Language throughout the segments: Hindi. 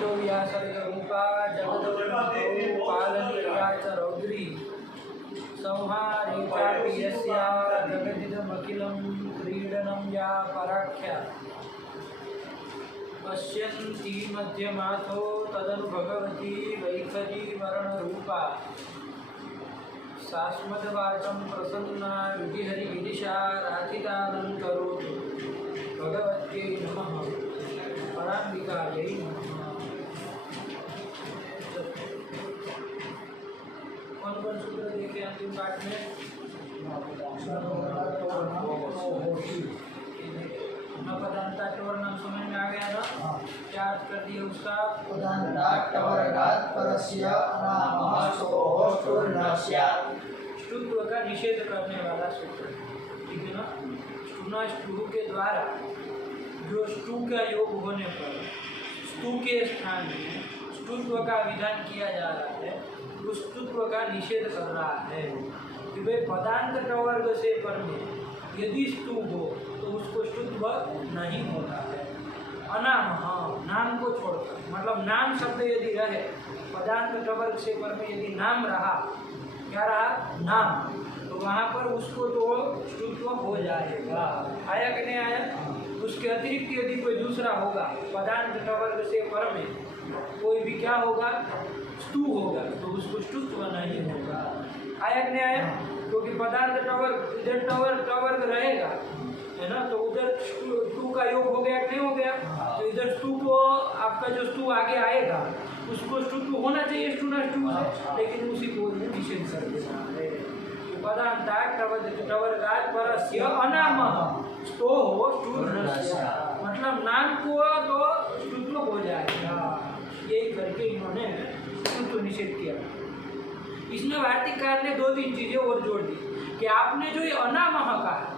ईशो व्यासर्गरूपा जगद्वन्दौ पालनीया च रौद्री संहारे चापि यस्या जगदिदमखिलं क्रीडनं या पराख्या पश्यन्ति मध्यमाथो तदनु भगवती वैखरी वर्णरूपा शाश्वतवाचं प्रसन्ना विधिहरिविदिशा राधितानं करोतु भगवत्यै नमः पराम्बिकायै नमः। कौन सूत्र देखे अंतिम पाठ में? नाम समझ में आ गया ना? क्या अर्थ कर दिया उसका? स्तुत्व का निषेध करने वाला सूत्र, ठीक है ना? स्तुना स्तु के द्वारा जो स्तु का योग होने पर स्तु के स्थान में स्तुत्व का विधान किया जा रहा है, उस स्तुत्व का निषेध कर रहा है कि भाई पदांत प्रवर्ग से पर में यदि स्तु हो तो उसको स्तुत्व नहीं होता है। अनाम, हाँ, नाम को छोड़कर, मतलब नाम शब्द यदि रहे, पदांत प्रवर्ग से पर में यदि नाम रहा, क्या रहा? नाम, तो वहाँ पर उसको तो स्तुत्व हो जाएगा। आया कि नहीं आया? उसके अतिरिक्त यदि कोई दूसरा होगा, पदांत प्रवर्ग से पर में कोई भी क्या होगा? स्तु होगा, तो उसको स्तुत्व नहीं होगा। आया कि नहीं आया? क्योंकि पदार्थ टवर्ग, इधर टवर्ग रहेगा, है ना, तो उधर स्तु का योग हो गया कि नहीं हो गया? तो इधर स्तु को, आपका जो स्तु आगे आएगा उसको स्तुत्व होना चाहिए स्तु न स्तु से, लेकिन उसी को निषेध कर देना है। पदांत टवर्गात् परस्य अनामः स्तोः स्तुर्नस्य, मतलब नाम को तो स्तुत्व हो जाएगा। यही करके इन्होंने स्तुत्व निषेध किया। इसमें वार्तिककार ने 2-3 चीजें और जोड़ दी कि आपने जो ये अनामः कहा,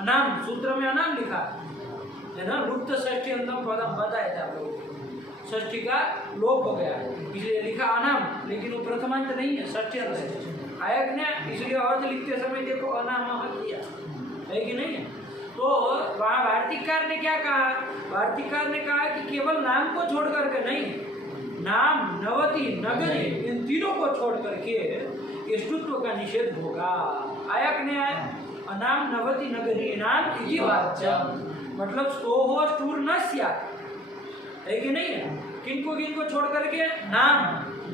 अनाम सूत्र में अनाम लिखा है ना, लुप्त षष्ठी अंतम पदम बताया था आप लोगों को, षष्ठी का लोप हो गया इसलिए लिखा अनाम, लेकिन वो प्रथमांत नहीं है, षष्ठी अंत है। आयक ने इसलिए अर्थ लिखते समय देखो अनामः किया है कि नहीं है? तो वहाँ वार्तिककार ने क्या कहा? वार्तिककार ने कहा कि केवल नाम को छोड़ करके नहीं, नाम, नवति, नगरी, इन तीनों को छोड़ करके स्तुत्व का निषेध होगा। आया कि नहीं आया? अनाम, नवति, नगरी नाम इति वाच्यम, मतलब स्तोः स्तुर्न स्यात्, है कि नहीं है? किनको छोड़ करके? नाम,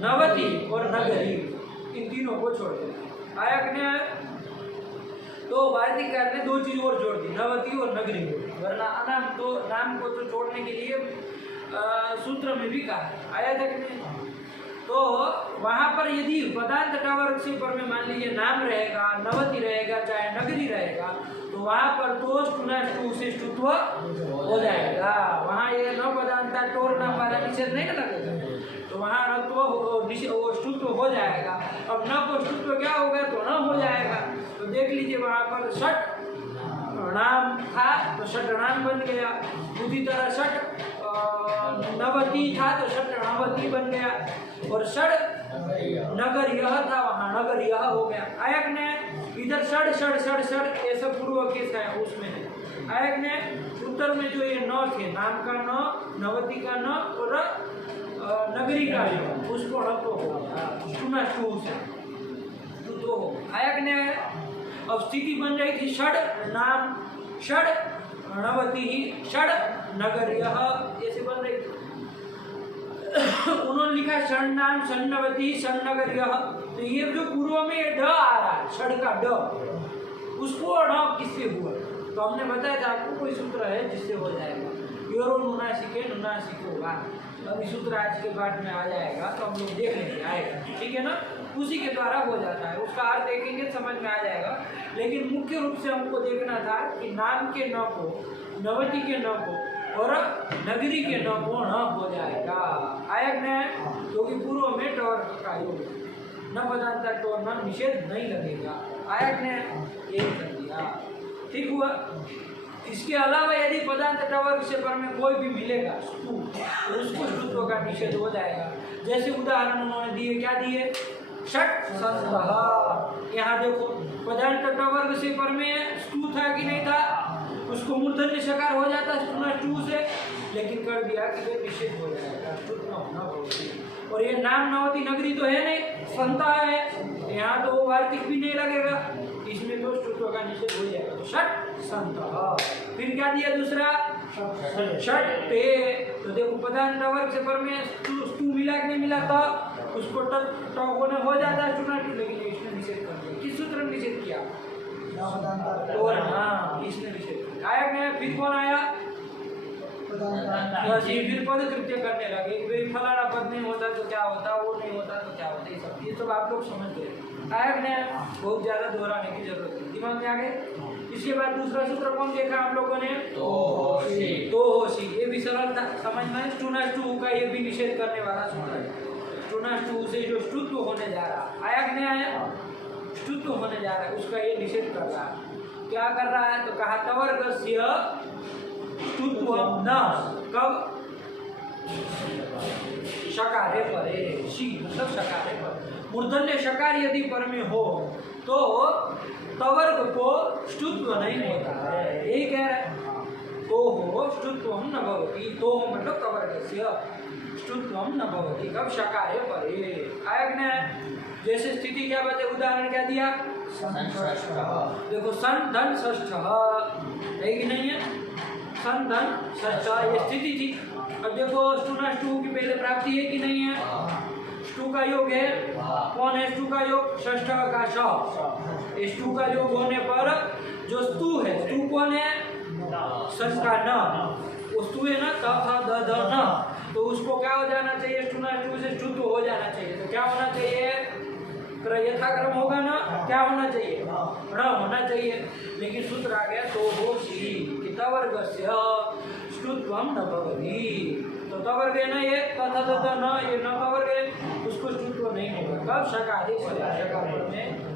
नवति और नगरी, इन तीनों को छोड़ करके। आया कि नहीं आया? तो वार्तिककार ने 2 चीज और जोड़ दी, नवति और नगरी को, वरना अनाम तो नाम को तो छोड़ने के लिए सूत्र में भी कहा। आया था कि नहीं? तो वहाँ पर यदि पदार्थ टवर्ग से पर में मान लीजिए नाम रहेगा, नवति रहेगा, चाहे नगरी रहेगा, तो वहाँ पर तो स्तु से स्तुत्व हो जाएगा। वहाँ ये न पदांता टोर न पारा निषेध नहीं लगेगा, तो वहाँ वो स्तुत्व हो जाएगा। अब न को स्तुत्व क्या हो गया? तो न हो जाएगा। तो देख लीजिए वहाँ पर षट नाम था तो षट नाम बन गया, उसी तरह षट नवति था तो षट नवति बन गया, और षड नगर यह था वहाँ नगर यह हो गया। आयक ने इधर षड षड षड षड ये सब पूर्व के है उसमें है। आयक ने उत्तर में जो ये न थे, नाम का न, नवति का न और नगरी का न, उसको न तो होगा सुना शू से तो हो। आयक ने अब स्थिति बन रही थी षड नाम, षड नवति ही, षड नगर यह, ऐसे बन रही थी। उन्होंने लिखा षड नाम, षण्णवति, षण्णगर यह, तो ये जो पूर्व में ड आ रहा है, षड का ड, उसको ड किससे हुआ? तो हमने बताया था आपको कोई सूत्र है जिससे हो जाएगा, योरो नुनासिके नुनासिक होगा। अभी सूत्र आज के पाठ में आ जाएगा तो हम लोग देख लेंगे, आएगा, ठीक है ना? उसी के द्वारा हो जाता है, उसका अर्थ देखेंगे समझ में आ जाएगा। लेकिन मुख्य रूप से हमको देखना था कि नाम के न को, नवति के न को और नगरी के न को न हो जाएगा। आयक ने क्योंकि पूर्व में टोर का योग न पदार्थ टोर न निषेध नहीं लगेगा, आयक ने ये कर दिया, ठीक हुआ। इसके अलावा यदि पदार्थ टवर्ग से पर में कोई भी मिलेगा स्तु, तो उसको स्तुत्व का निषेध हो जाएगा। जैसे उदाहरण उन्होंने दिए, क्या दिए? षट संतः। यहाँ देखो पदार्थ टवर्ग से पर में स्तु था कि नहीं था? उसको मूर्धन्य शकार हो जाता स्तु से, लेकिन कर दिया कि ये निषेध हो जाएगा, ष्टुत्व न भवति। और ये नाम नवती नगरी तो है नहीं, संता है, यहाँ तो वो वार्तिक भी नहीं लगेगा, इसमें तो ष्टुत्व का निषेध हो जाएगा। तो षट संत। फिर क्या दिया दूसरा, षट ते। तो देखो पदांत वर्ग से पर में स्तु मिला कि नहीं मिला था, उसको होने हो जाता है चुना, लेकिन इसने निषेध कर दिया। किस सूत्र में निषेध किया, और हाँ इसने निषेध किया। आया क्या, फिर कौन आया, फिर पद कृत्य करने लगे, भाई फलाना पद नहीं होता तो क्या होता, वो नहीं होता तो क्या होता, ये सब आप लोग समझ गए। आया क्या, बहुत ज्यादा दोहराने की जरूरत नहीं, दिमाग में आ गए। इसके बाद दूसरा सूत्र कौन देखा हम लोगों ने, तो होशी। ये भी सरल था समझना है। स्टू का ये भी निषेध करने वाला सूत्र है। स्टू से जो ष्टुत्व होने जा रहा, आया कि नहीं आया, ष्टुत्व होने जा रहा है, उसका ये निषेध कर रहा है। क्या कर रहा है, तो कहा तवर्गस्य ष्टुत्व न, कब, शकारे परे, शी मतलब शकारे पर, मूर्धन्य शकार यदि पर में हो तो तवर्ग को ष्टुत्व नहीं होता है, यही कह रहा है। तो हो ष्टुत्वम न भवति, तो हो मतलब तवर्गस्य ष्टुत्वम न भवति, कब, शकारे परे। आया कि नहीं, जैसे स्थिति क्या बात है, उदाहरण क्या दिया, देखो सन धन षष्ठ है कि नहीं है, सन धन षष्ठ ये स्थिति थी। अब देखो ष्टू की पहले प्राप्ति है कि नहीं है, ष्टू का योग है, कौन है ष्टू का योग, षष्ठ का श। ष्टू का योग होने पर जो स्तु है, स्तु कौन है, षष्ठ का न, वो स्तु है ना, त था द ध न, तो उसको क्या हो जाना चाहिए, ष्टू से ष्टुत्व हो जाना चाहिए। तो क्या होना चाहिए, यथाक्रम होगा ना, क्या होना चाहिए, ण होना चाहिए। लेकिन सूत्र आ गया तो होशी, तवर्गस्य ष्टुत्वम न भवति। तो तवर्ग है ना, ये तथा न, ये न तवर्ग है, उसको ष्टुत्व नहीं होगा, कब, शकारे परे, शकार में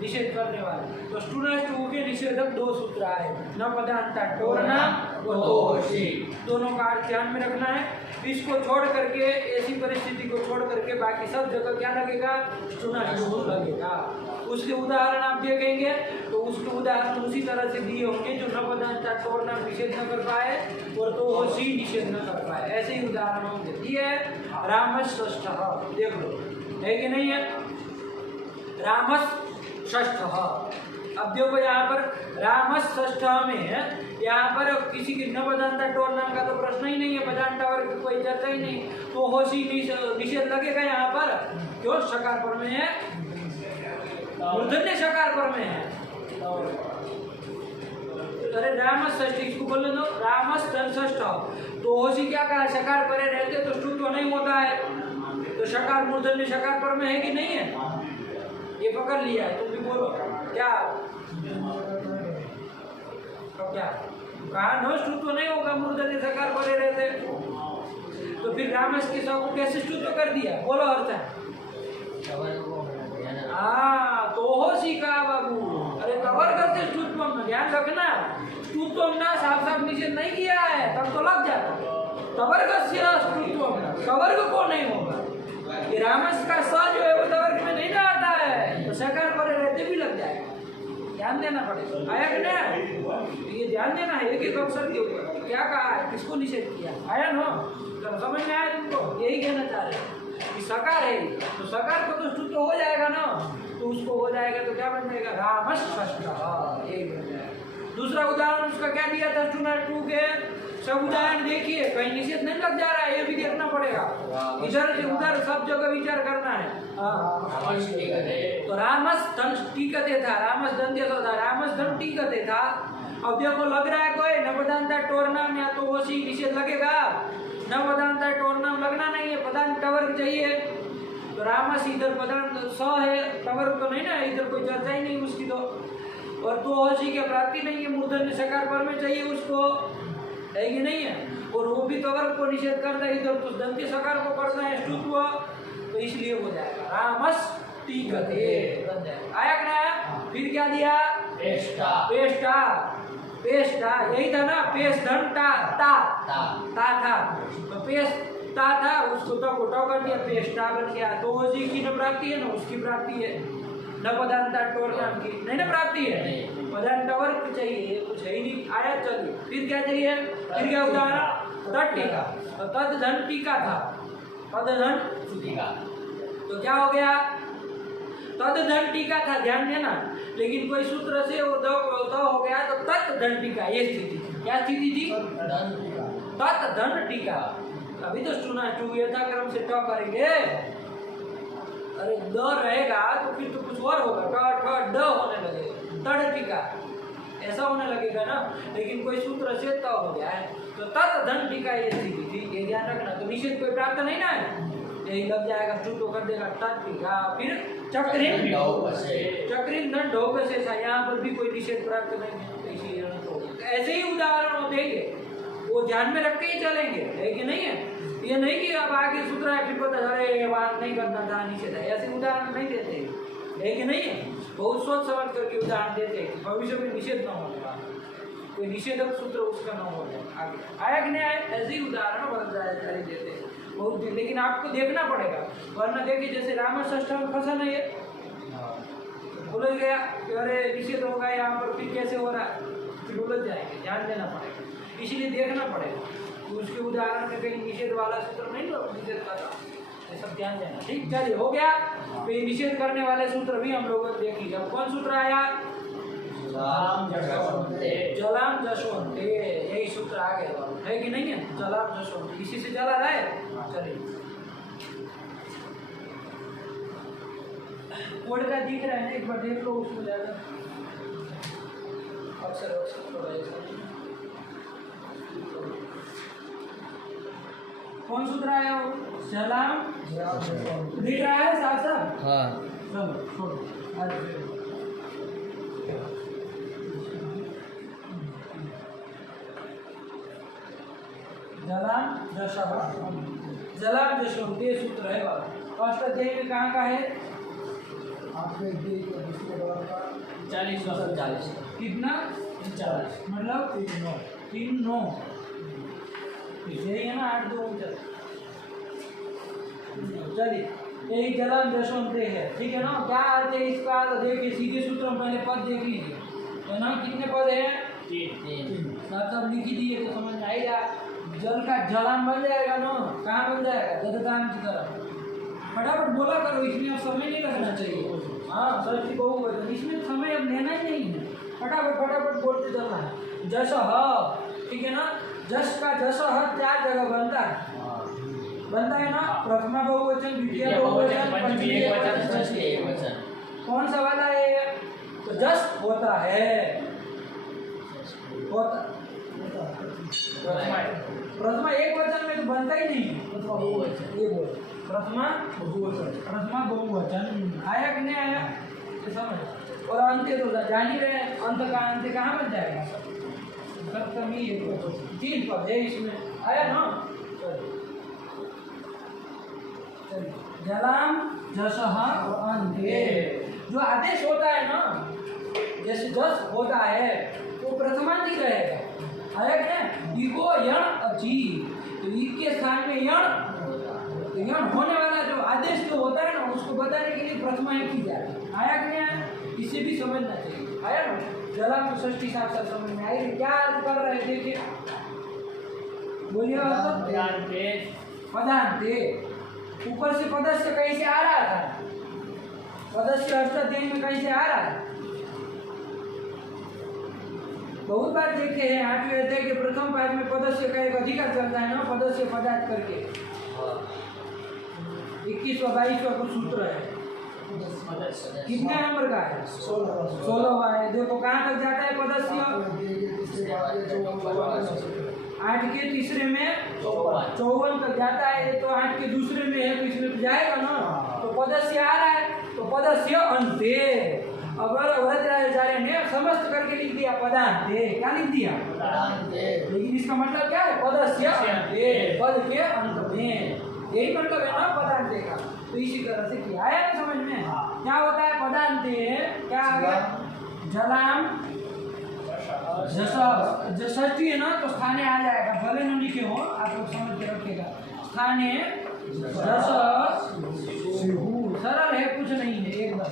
निषेध करने वाले। तो ष्टू के निषेधक दो सूत्र आए, न पदांता टोरना और तो होशी, दोनों का अर्थ ध्यान में रखना है। इसको छोड़ करके, ऐसी परिस्थिति को छोड़ करके बाकी सब जगह क्या लगेगा, ष्टू लगेगा। उसके उदाहरण आप देखेंगे तो उसके उदाहरण उसी तरह से दिए होंगे जो न पदांता टोरना निषेध न कर पाए और तो होशी निषेध न कर पाए, ऐसे ही उदाहरण होंगे। दिए रामस षष्ठ, देख लो है कि नहीं है, रामस षष्ठ। अब देखो यहाँ पर रामस षष्ठ में यहाँ पर किसी की न पदांता टोर नाम का तो प्रश्न ही नहीं है, पदांता वर्ग कोई चर्चा ही नहीं, तो होशी निषेध लगेगा यहाँ पर, क्यों, शकार पर में है, मूर्धन्य शकार पर में है। अरे रामस षष्ठ, इसको बोलने दो, रामस षष्ठ। तो होशी क्या कहा, शकार परे रहते तो ष्टुत्व तो नहीं होता है, तो शकार मूर्धन्य शकार पर में है कि नहीं है, ये पकड़ लिया है। तुम भी बोलो क्या, क्या कहा, नो ष्टुत्व नहीं होगा, मूर्धन्य शकार परे रहते, तो फिर रामस के सब को कैसे ष्टुत्व कर दिया, बोलो अर्थ। हाँ, तो होशी का बाबू, अरे तवर्ग से ष्टुत्व में ध्यान रखना, ष्टुत्व ना साफ साफ निषेध नहीं किया है, तब तो लग जाता, तवर्ग से ष्टुत्व में, तवर्ग को नहीं होगा। ये रामस का स जो है वो तवर्ग में नहीं ना आता है, तो शकार पर रहते भी लग जाएगा, ध्यान देना पड़ेगा। आया कि नहीं, ये ध्यान देना है एक एक अक्षर के ऊपर, क्या कहा है, किसको निषेध किया, आया ना, तो समझ में आया तुमको, यही कहना चाह रहे हैं कि सकार है, तो सकार को तो ष्टुत्व हो जाएगा ना, तो उसको हो जाएगा तो क्या बन जाएगा, रामस षष्ठ, यही बन जाएगा। दूसरा उदाहरण उसका क्या दिया था, ष्टू के सब उदाहरण देखिए, कहीं निषेध नहीं लग जा रहा है, ये भी देखना पड़ेगा, इधर से उधर सब जगह विचार करना है। तो रामस धन टीकते था, रामस दंत्य था, रामस धन टीकते था। अब देखो लग रहा है कोई न पदांता टोरनाम या तो होशी निषेध लगेगा, न पदांता टोरनाम लगना नहीं है, पदांत टवर्ग चाहिए। तो रामस इधर पदांत स है, टवर्ग तो नहीं ना, इधर कोई चर्चा ही नहीं उसकी, तो और तो होशी की प्राप्ति नहीं है, मूर्धन्य शकार पर में चाहिए उसको, है कि नहीं है, और वो भी तवर्ग को निषेध करता है, इधर तो दंत्य शकार को करना है ष्टुत्व, तो इसलिए हो जाएगा रामस टीकते, आया क्या, फिर क्या दिया, पेष्टा, पेष्टा, पेष्टा यही था ना, पेश धन टा ता ता था, तो पेश ता था, उसको तो कोटा कर दिया, पेष्टा बन गया। तो होशी की न प्राप्ति है ना, उसकी प्राप्ति है, न पदांता टोर नाम की नहीं ना प्राप्ति है, पदांत टवर्ग चाहिए, कुछ है ही नहीं। आया, चलिए फिर क्या चाहिए, फिर क्या उदाहरण, तट टीका, तो तद धन टीका था, तद धन टीका। तो क्या हो गया, तद धन टीका था, ध्यान देना, लेकिन कोई सूत्र से वो तो हो गया तो तत् धन टीका, ये स्थिति थी। क्या स्थिति थी, तत् धन टीका। अभी तो सुना टू यथाक्रम से ट करेंगे, अरे द रहेगा तो फिर तो कुछ और होगा, ट ठ ड होने लगेगा, तड़ टीका ऐसा होने लगेगा ना, लेकिन कोई सूत्र से त हो गया है तो तत् धन टीका ये स्थिति थी, ये ध्यान रखना। तो निषेध कोई प्राप्त नहीं ना है, यही लग जाएगा, टू तो कर देगा तत् टीका, फिर चक्रिन न ढोक से, यहाँ पर भी कोई निषेध प्राप्त नहीं है, इसीलिए ऐसे ही उदाहरण वो देंगे, वो ध्यान में रख के ही चलेंगे, है कि नहीं है। ये नहीं कि अब आगे सूत्र है फिर पता चले ये बात नहीं करना था, निषेध है, ऐसे उदाहरण नहीं देते, है कि नहीं है। बहुत सोच समझ करके उदाहरण देते हैं, भविष्य में निषेध न होगा, कोई निषेधक सूत्र उसका न हो जाए, आगे आया कि नहीं आया, ऐसे ही उदाहरण बदल जाए देते हैं बहुत, लेकिन आपको देखना पड़ेगा, वरना देखिए जैसे राम षष्ठ में फंसा नहीं है, उलझ गया कि अरे निषेध होगा यहाँ पर, फिर कैसे हो रहा है, फिर उलझ जाएंगे, ध्यान देना पड़ेगा, इसलिए देखना पड़ेगा कि उसके उदाहरण में कहीं निषेध वाला सूत्र नहीं हो, निषेध का ये सब ध्यान देना। ठीक, चलिए हो गया। तो ये निषेध करने वाले सूत्र भी हम लोगों ने देख लिया। कौन सूत्र आया, जलाम जशवंते, यही सूत्र आ गया है कि नहीं है, जलाम जशवंते, इसी से जला रहा है। चलिए कोड का दिख रहा है, एक बार देख लो उसमें ज्यादा अक्सर थोड़ा ऐसा। कौन सूत्र आया वो, जलाम, दिख रहा है साफ साफ, हाँ चलो छोड़ो। जलाम जलाम जशवंते सूत्र है बाबा, अष्टाध्यायी में कहाँ का है, 40 कितना, 40 मतलब 3 9 यही है ना, 8 2 चलिए, यही जलाम जशवंते है, ठीक है ना। क्या अर्थ है इसका, तो देखिए सीधे सूत्र में पहले पद देख लीजिए, है ना, कितने पद हैं, 3 सब लिख ही दिए तो समझ में आएगा। जल का जलाम बन जाएगा ना, कहाँ बन जाएगा, जदतान की तरह, फटाफट बोला करो, इसमें अब समय नहीं लगना चाहिए, हाँ सर बहुवचन, इसमें समय अब लेना ही नहीं है, फटाफट बोलते चलना है। जस ह, ठीक है ना, जस का जस ह 4 जगह बनता है ना, प्रथमा बहुवचन, द्वितीय बहुवचन, पंचमी एकवचन, कौन सा वाला है, तो जस होता है, प्रथमा एक वचन में तो बनता ही नहीं, ये बोल प्रथमा बहुवचन आया कि नहीं आया, ये समझ। और अंत्य तो जान ही रहे, अंत का अंत्य कहाँ बन जाएगा, सप्तमी एक 3 पद है इसमें, आया ना। जलाम जसह और अंत्य, जो आदेश होता है ना, जैसे जस होता है वो प्रथमांत ही रहेगा, आया क्या, इको यण अची, तो ई के स्थान में यण होने वाला जो आदेश जो होता है ना, उसको बताने के लिए प्रथमा एक ही जाए, आया कि नहीं आया, इसे भी समझना चाहिए, आया ना। जलाम तो षष्ठी साथ साथ समझ में आई, क्या अर्थ कर रहे हैं देखिए, बोलिए पदांते, ऊपर से पदस्य कहीं से आ रहा था, पदस्य अष्टाध्यायी में कहीं से आ रहा है, बहुत बार देखे हैं, 8वें अध्याय के प्रथम पाद में पदस्य का एक अधिकार चलता है ना, पदस्य पदार्थ करके 21वां 22वां कुछ सूत्र है, कितने नंबर का है, 16वां है। देखो कहाँ तक जाता है पदस्य, 8 के तीसरे में 54 तक जाता है, तो 8 के दूसरे में है, तो इसमें तो जाएगा ना, तो पदस्य आ रहा है, तो पदस्य अंत्य। अगर वज्राचार्य ने समस्त करके लिख दिया पदांते, क्या लिख दिया, लेकिन इसका मतलब क्या है, पदस्य अंत्य, पद के अंत में, यही मतलब है ना पदांते का। तो इसी तरह से किया, आया ना समझ में, क्या होता है पदांते, क्या आ गया, जलाम षष्ठी है ना, तो स्थाने आ जाएगा, भले न लिखे हो, आप लोग समझ के रखिएगा, स्थाने सरल है, कुछ नहीं है, एकदम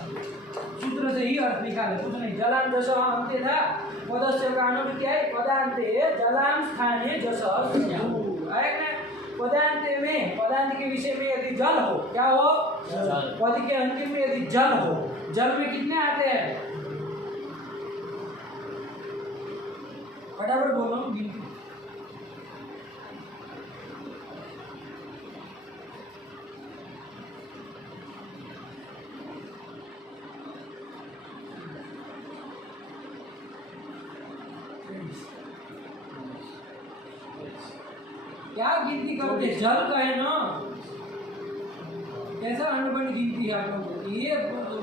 सूत्र से ही अर्थ निकाले, कुछ नहीं। जलाम जस अंत्य था, पदस्य का अनुवृत्ति है, पदांते जलाम स्थाने जस, है ना। पदांत के विषय में यदि जल हो, क्या हो, पद के अंतिम में यदि जल हो, जल में कितने आते हैं, फटाफट बोलो गिनती। क्या गिनती करते, जल का है ना, कैसा अंडबंड गिनती है आप लोगों को, ये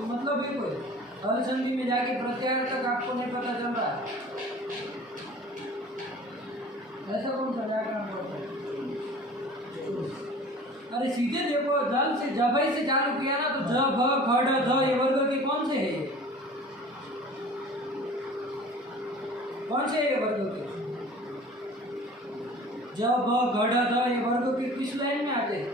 मतलब ये कोई हर संधि में जाके प्रत्याहार तक आपको नहीं पता चल रहा है, ऐसा कौन सा व्याकरण पढ़ता है। अरे सीधे देखो, जल से जबई से चालू किया ना, तो ज भ खड़ ध ये वर्ग के कौन से है, कौन से है वर्ग के, ज भ घड़ ध ये वर्ग के किस लाइन में आते हैं,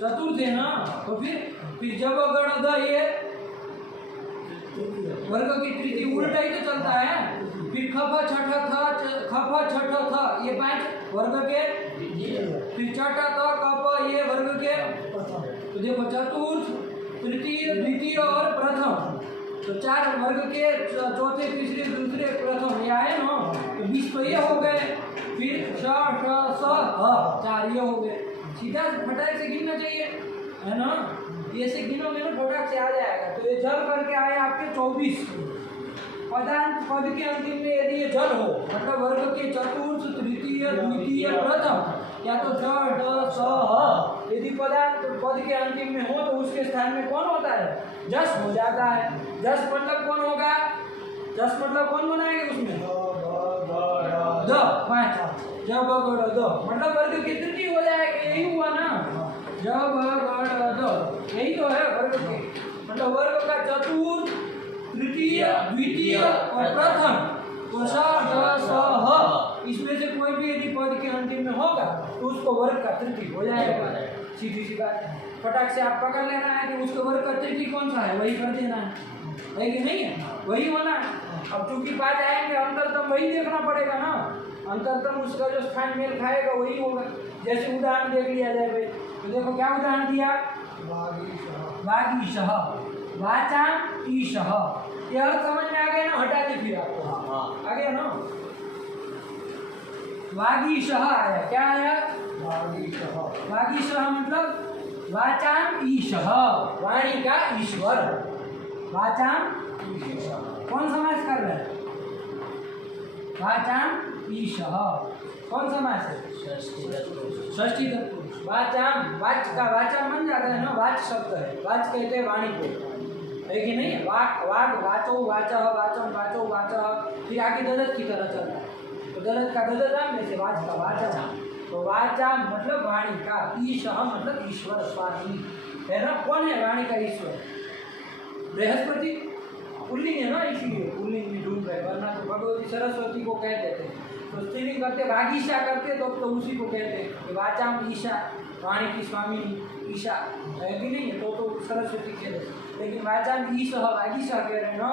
चतुर्थ है ना, तो फिर जब गण द ये वर्ग की तृतीय उल्टा ही तो चलता है, फिर खफ छठ था ये 5 वर्ग के, फिर छठ त कप ये वर्ग के, तो देखो चतुर्थ तृतीय द्वितीय और प्रथम, तो 4 वर्ग के, चौथे तीसरे दूसरे प्रथम ये आए ना, तो 20 तो ये हो गए, फिर श स ह 4 ये हो गए, सीधा फटाक से गिनना चाहिए, है ना, ये से गिनोगे ना फटाक से आ जाएगा। तो ये जल करके आए आपके 24 पदांत, पद के अंतिम में यदि ये जल हो, मतलब वर्ग के चतुर्थ तृतीय द्वितीय प्रथम, या तो ज ड स ह, यदि पदांत पद के अंतिम में हो तो उसके स्थान में कौन होता है, जस हो जाता है। जस मतलब कौन होगा, जस मतलब कौन बनाएंगे उसमें, द 5 जब गड़ द, मतलब वर्ग की तृतीय हो जाएगा, यही हुआ ना, जब गड़ द, यही तो है वर्ग के, मतलब वर्ग का चतुर्थ तृतीय द्वितीय और प्रथम, तो स ड स ह, इसमें से कोई भी यदि पद के अंतिम में होगा तो उसको वर्ग का तृतीय हो जाएगा। सीधी सी बात, फटाक से आप पकड़ लेना है कि उसको वर्ग का तृतीय कौन सा है, वही कर देना है कि नहीं है, वही होना है। अब चूंकि पा जाएंगे अंतरतम, वही देखना पड़ेगा ना, अंतरतम उसका जो स्थान मेल खाएगा वही होगा। जैसे उदाहरण देख लिया जाए भाई, तो देखो क्या उदाहरण दिया, वागीशः, वाचाम ईशः, ये अर्थ समझ में आ गया ना, हटा दी फिर आपको, आ गया ना, वागीशः आया, क्या आया, वागीशः मतलब वाचाम ईशः, वाणी का ईश्वर, वाचाम कौन समास कर रहा है, वाचाम ईशः कौन समास है, षष्ठी तत्पुरुष। वाचाम, वाच का वाचा बन जाता है ना, वाच शब्द है, वाच कहते हैं वाणी को, है कि नहीं, वाक वाग वाचो वाचः वाचम वाचो वाचः, फिर आगे ददत की तरह चलता है, तो ददत का ददताम में से वाच का वाचा, तो वाचा मतलब वाणी का, ईशः मतलब ईश्वर स्वामी, है ना, कौन है वाणी का ईश्वर, बृहस्पति, पुल्लिंग है ना, इसीलिए पुल्लिंग में ढूंढ रहे, वरना तो भगवती सरस्वती को कह देते हैं, तो स्त्रीलिंग करते भागीशा करते तो उसी को कहते हैं, वाचाम ईशा, वाणी की स्वामी ईशा, है कि नहीं, तो सरस्वती कह देते, लेकिन वाचाम ईशः वागीशा कह रहे हैं ना,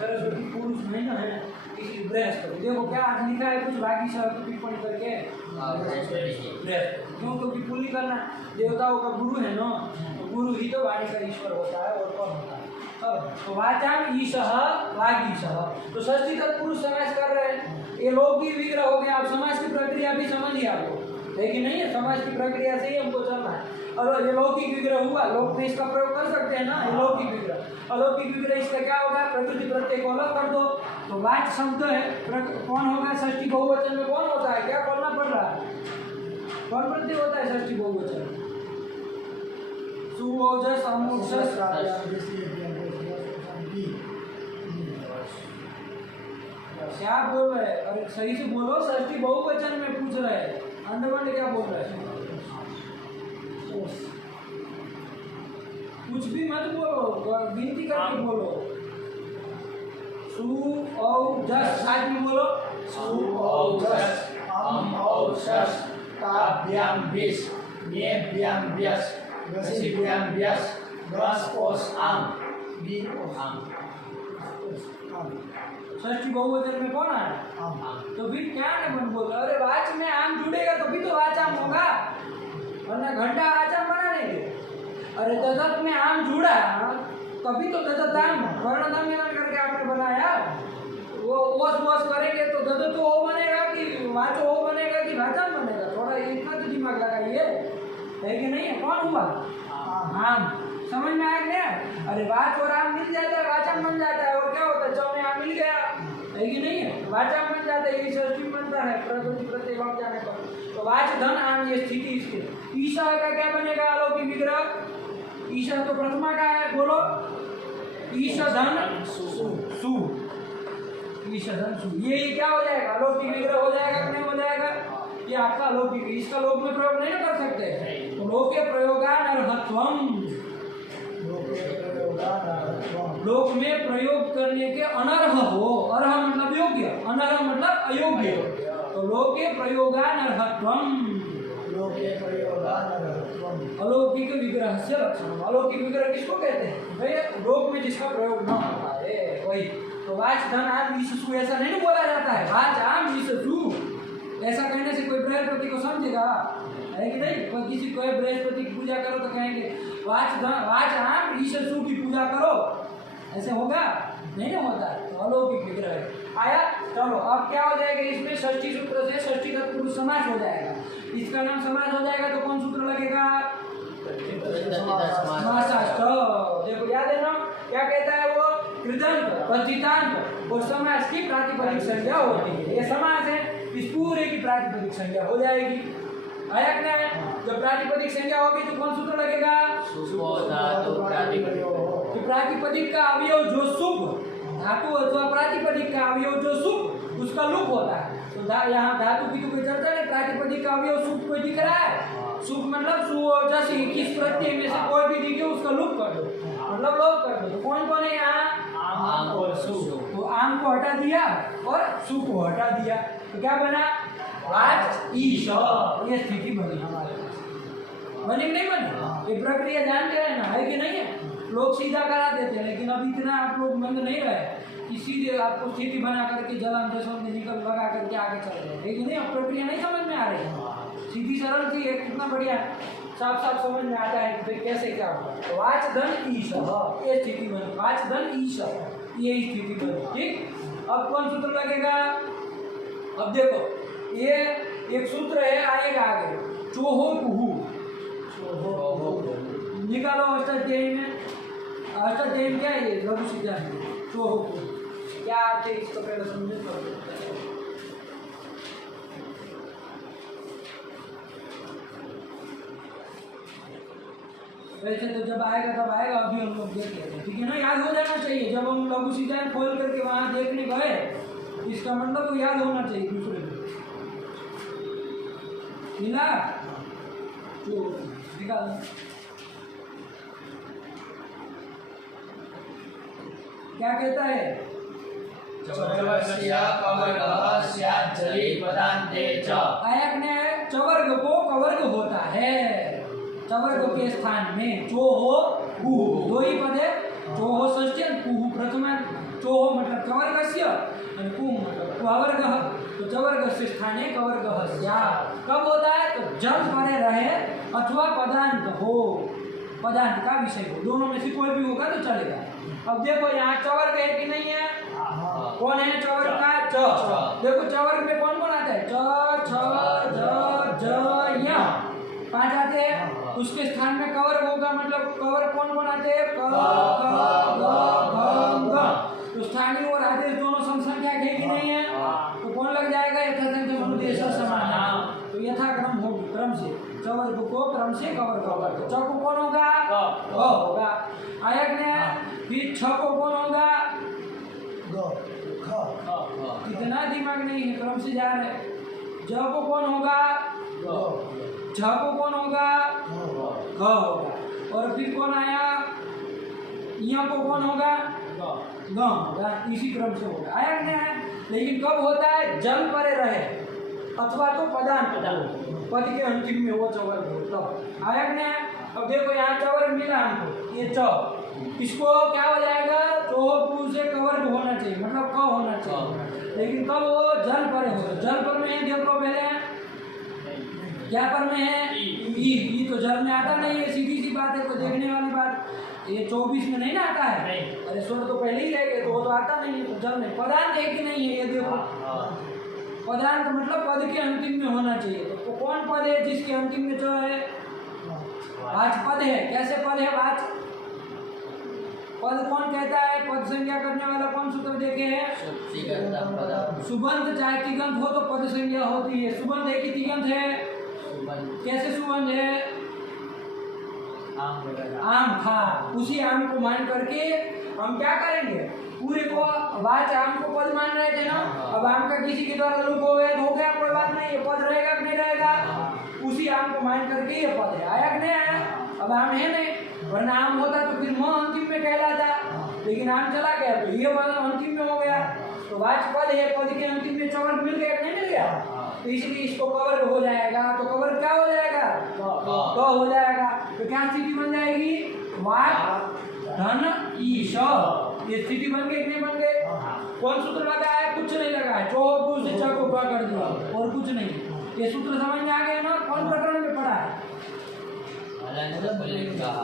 सरस्वती पुरुष नहीं ना है, इसलिए बृहस्पति। देखो क्या लिखा है कुछ वागीशा की टिप्पणी करके, बृहस्पति, क्यों, क्योंकि पुल्लिंग करना देवताओं का गुरु है ना, तो गुरु ही तो वाणी का ईश्वर होता है, और कौन होता है, तो वाचाम ईशः वागीशः, तो षष्ठी तत्पुरुष समास कर रहे हैं, ये लौकिक विग्रह हो गया। आप समाज की प्रक्रिया भी समझिए आपको, लेकिन नहीं है, समाज की प्रक्रिया से ही हमको चलना है। और ये लौकिक विग्रह हुआ, लोक में इसका प्रयोग कर सकते हैं ना, ये लौकिक विग्रह, अलौकिक विग्रह इसका क्या होगा, प्रकृति प्रत्यय को अलग कर दो, तो वाच शब्द है, कौन होगा, षष्ठी बहुवचन में कौन होता है, क्या बोलना पड़ रहा है, कौन प्रत्यय होता है षष्ठी बहुवचन, सुओजस अमूर्जस, क्या बोल रहे हैं, अरे सही से बोलो, षष्ठी बहुवचन में पूछ रहे हैं, अंडरवर्ड क्या बोल रहे हैं, कुछ भी मत बोलो, गिनती करके बोलो, सु औ जस, आज भी बोलो, सु औ जस, अम औ शस, ताभ्याम विस, नेभ्याम व्यस, गसिभ्याम व्यस, गस ओस आम, बी ओस आम। षष्ठी बहुवचन में कौन आया? आम। तो फिर क्या न बन बोल, अरे वाच में आम जुड़ेगा तभी तो वाचाम होगा, वरना घंटा वाचाम बना देंगे। अरे तजत में आम जुड़ा तभी तो तजताम वर्ण मिलन करके आपने बनाया। वो ओस करेंगे तो तजत तो हो बनेगा कि वाचो हो बनेगा कि वाचाम बनेगा? थोड़ा इतना तो दिमाग लगाइए, है कि नहीं है? कौन हुआ? आम। समझ में आया क्या? अरे वाच और आम मिल जाता है, वाचाम बन जाता है। और क्या होता है? चौ में आम मिल गया, है कि नहीं है? वाचाम बन जाता है, यही षष्ठी बनता है प्रकृति प्रत्यय भाव जाने पर। तो वाच धन आम ये स्थिति इसके। ईशा का क्या बनेगा? अलौकिक विग्रह। ईशा तो प्रथमा का है, बोलो। ईशा धन सु, ईशा धन सु, ये क्या हो जाएगा? अलौकिक विग्रह हो जाएगा कि नहीं हो जाएगा? ये आपका अलौकिक, इसका लोक में प्रयोग नहीं कर सकते। तो लोके प्रयोगानर्हत्वम, लोक में प्रयोग करने के अनर्ह हो। अर्ह मतलब योग्य, अनर्ह मतलब अयोग्य। तो लोके प्रयोगानर्हत्वम, अलौकिक विग्रह से लक्षण। अलौकिक विग्रह किसको कहते हैं भाई? लोक में जिसका प्रयोग न होता है वही। तो वाच धन आम ईसु ऐसा नहीं बोला जाता है, वाच आम ईसु। ऐसा कहने से कोई बृहस्पति को समझेगा, है कि नहीं? कोई किसी कोई बृहस्पति की पूजा करो तो कहेंगे वाच आम ईसु की पूजा करो, ऐसे होगा? नहीं होता है। तो अलौकिक विग्रह आया। चलो अब क्या हो जाएगा इसमें? षष्ठी सूत्र से षष्ठी तत्पुरुष समास हो जाएगा। इसका नाम समास हो जाएगा तो कौन सूत्र लगेगा? समासाष्ट। देखो याद है ना, क्या कहता है वो? कृदंत, प्रथितांत और समास की प्रातिपदिक संज्ञा होती है। ये समास है, इस पूरे की प्रातिपदिक संज्ञा हो जाएगी। आया क्या है? जब प्रातिपदिक संज्ञा होगी तो कौन सूत्र लगेगा? तो प्रातिपदिक का अवयव जो सुप, धातु अथवा प्रातिपदिक का अवयव जो सुप, उसका लुप होता है। तो यहाँ धातु की तो कोई चर्चा नहीं, प्रातिपदिक का अवयव सुप कोई दिख रहा है? सुप मतलब सु और जस, किस प्रत्यय में से कोई भी दिखे उसका लुप कर दो, मतलब लोप कर दो। तो कौन कौन है यहाँ? आम और सु। तो आम को हटा दिया और सु को हटा दिया, तो क्या बना? वाच ईश। ये स्थिति बनी हमारे पास। बनी नहीं बनी? ये प्रक्रिया जानते हैं ना, है कि नहीं है? लोग सीधा करा देते हैं, लेकिन अब इतना आप लोग मंद नहीं रहे कि सीधे आपको स्थिति बना करके जलन देशों में निकल लगा करके आगे चल रहे हैं, लेकिन नहीं, अब प्रक्रिया नहीं समझ में आ रही है। सीधी सरल सी है, कितना बढ़िया साफ साफ समझ में आता है कि कैसे क्या होगा। तो वाच धन ईश, ये स्थिति बनी। वाच धन ईश, ये स्थिति बनी। ठीक, अब कौन सूत्र लगेगा? अब देखो ये एक सूत्र है, आएगा आगे, चोहो कुहू। निकालो अष्टाध्यायी में। अष्टाध्यायी में क्या है? ये लघु सिद्धांत। चोहो कुहू क्या अर्थ है इसको पहले समझे तो। वैसे तो जब आएगा तब आएगा, अभी हम लोग देख लेते हैं, ठीक है ना? याद हो जाना चाहिए। जब हम लघु सिद्धांत खोल करके वहां देखने गए, इसका मतलब तो याद होना चाहिए दूसरे को। मिला तो निकाल। क्या कहता है? आयक ने चवर्ग को कवर्ग होता है, चवर्ग के स्थान में चोहो कुहू, दो ही पद है। चोहो षष्ठी, कुहू प्रथमा। चोहो मतलब चवर्गस्य और कुहू मतलब कवर्गः। तो चवर्ग से स्थाने कवर्गः स्यात्। कब होता है? तो जब परे रहे अथवा पदांत हो, पदांत का विषय हो, दोनों में से कोई भी होगा तो चलेगा। अब देखो यहाँ चवर्ग है कि नहीं है? कौन है चवर्ग का? च। देखो चवर्ग में कौन कौन आता है? च, छ, ज, ज, य, 5 आते हैं। उसके स्थान में कवर्ग होगा, मतलब कवर्ग कौन कौन आते हैं? क, ख, ग, घ। तो स्थानीय और आदेश दोनों समसंख्या है कि नहीं है? तो कौन लग जाएगा? यथासंख्य मनुदेश समान। तो यथाक्रम होगी, क्रम से चवर्ग को क्रम से कवर्ग होगा। तो च को कौन होगा? क होगा। आयक ने फिर छ को कौन होगा? कितना दिमाग नहीं है, क्रम से जा रहे। ज को कौन होगा? झ को कौन होगा? घ होगा। और फिर कौन आया? य को कौन होगा? ग होगा। इसी क्रम से होगा। आया नहीं? लेकिन कब होता है? जल परे रहे अथवा तो पदांत पद के अंतिम में वो चवर्ग हो तब। आया नहीं? अब देखो यहाँ चवर्ग मिला हमको, ये च, इसको क्या हो जाएगा? चोपू से कवर होना चाहिए, मतलब क होना चाहिए, लेकिन कब वो जल पर हो, जल पर में है, देखो पहले क्या पर में है, ई तो जल में आता नहीं है, सीधी सी बात है, कोई देखने वाली बात। ये 24 में नहीं ना आता है, अरे स्वर तो पहले ही रह गए, तो वो तो आता नहीं है, तो जल में पदार्थ है कि नहीं है, ये देखो पदार्थ मतलब पद के अंतिम में होना चाहिए। तो कौन पद है जिसके अंतिम में जो है वाच पद है? कैसे पद है वाच पद? कौन कहता है? पद संज्ञा करने वाला कौन सूत्र देखे हैं? सुबंध, चाहे तिगंत हो तो पद संज्ञा होती है। सुबंध है कि तिगंत है? कैसे सुबंध है? आम था, उसी आम को मान करके हम क्या करेंगे, पूरे को वाच आम को पद मान रहे थे ना, अब आम का किसी के द्वारा लोप हो गया तो हो गया, कोई बात नहीं, ये पद रहेगा कि नहीं रहेगा, उसी आम को मान करके ये पद है, आया कि नहीं आया? अब आम है नहीं, वरना आम होता तो फिर मोह अंतिम में कहलाता, लेकिन आम चला गया तो ये वाला अंतिम में हो गया, तो वाच पद है, पद के अंतिम में चवर मिल गया कि नहीं मिल गया, तो इसलिए इसको कवर हो जाएगा, तो कवर क्या हो जाएगा, तो हो जाएगा, तो क्या स्थिति बन जाएगी, वाच धन ईश, ये स्थिति बन गई कि नहीं बन गई? कौन सूत्र लगा है? कुछ नहीं लगा है, चौपुष को क्या कर दिया और कुछ नहीं, ये सूत्र समझ में आ गया ना? कौन प्रकरण में पढ़ा है?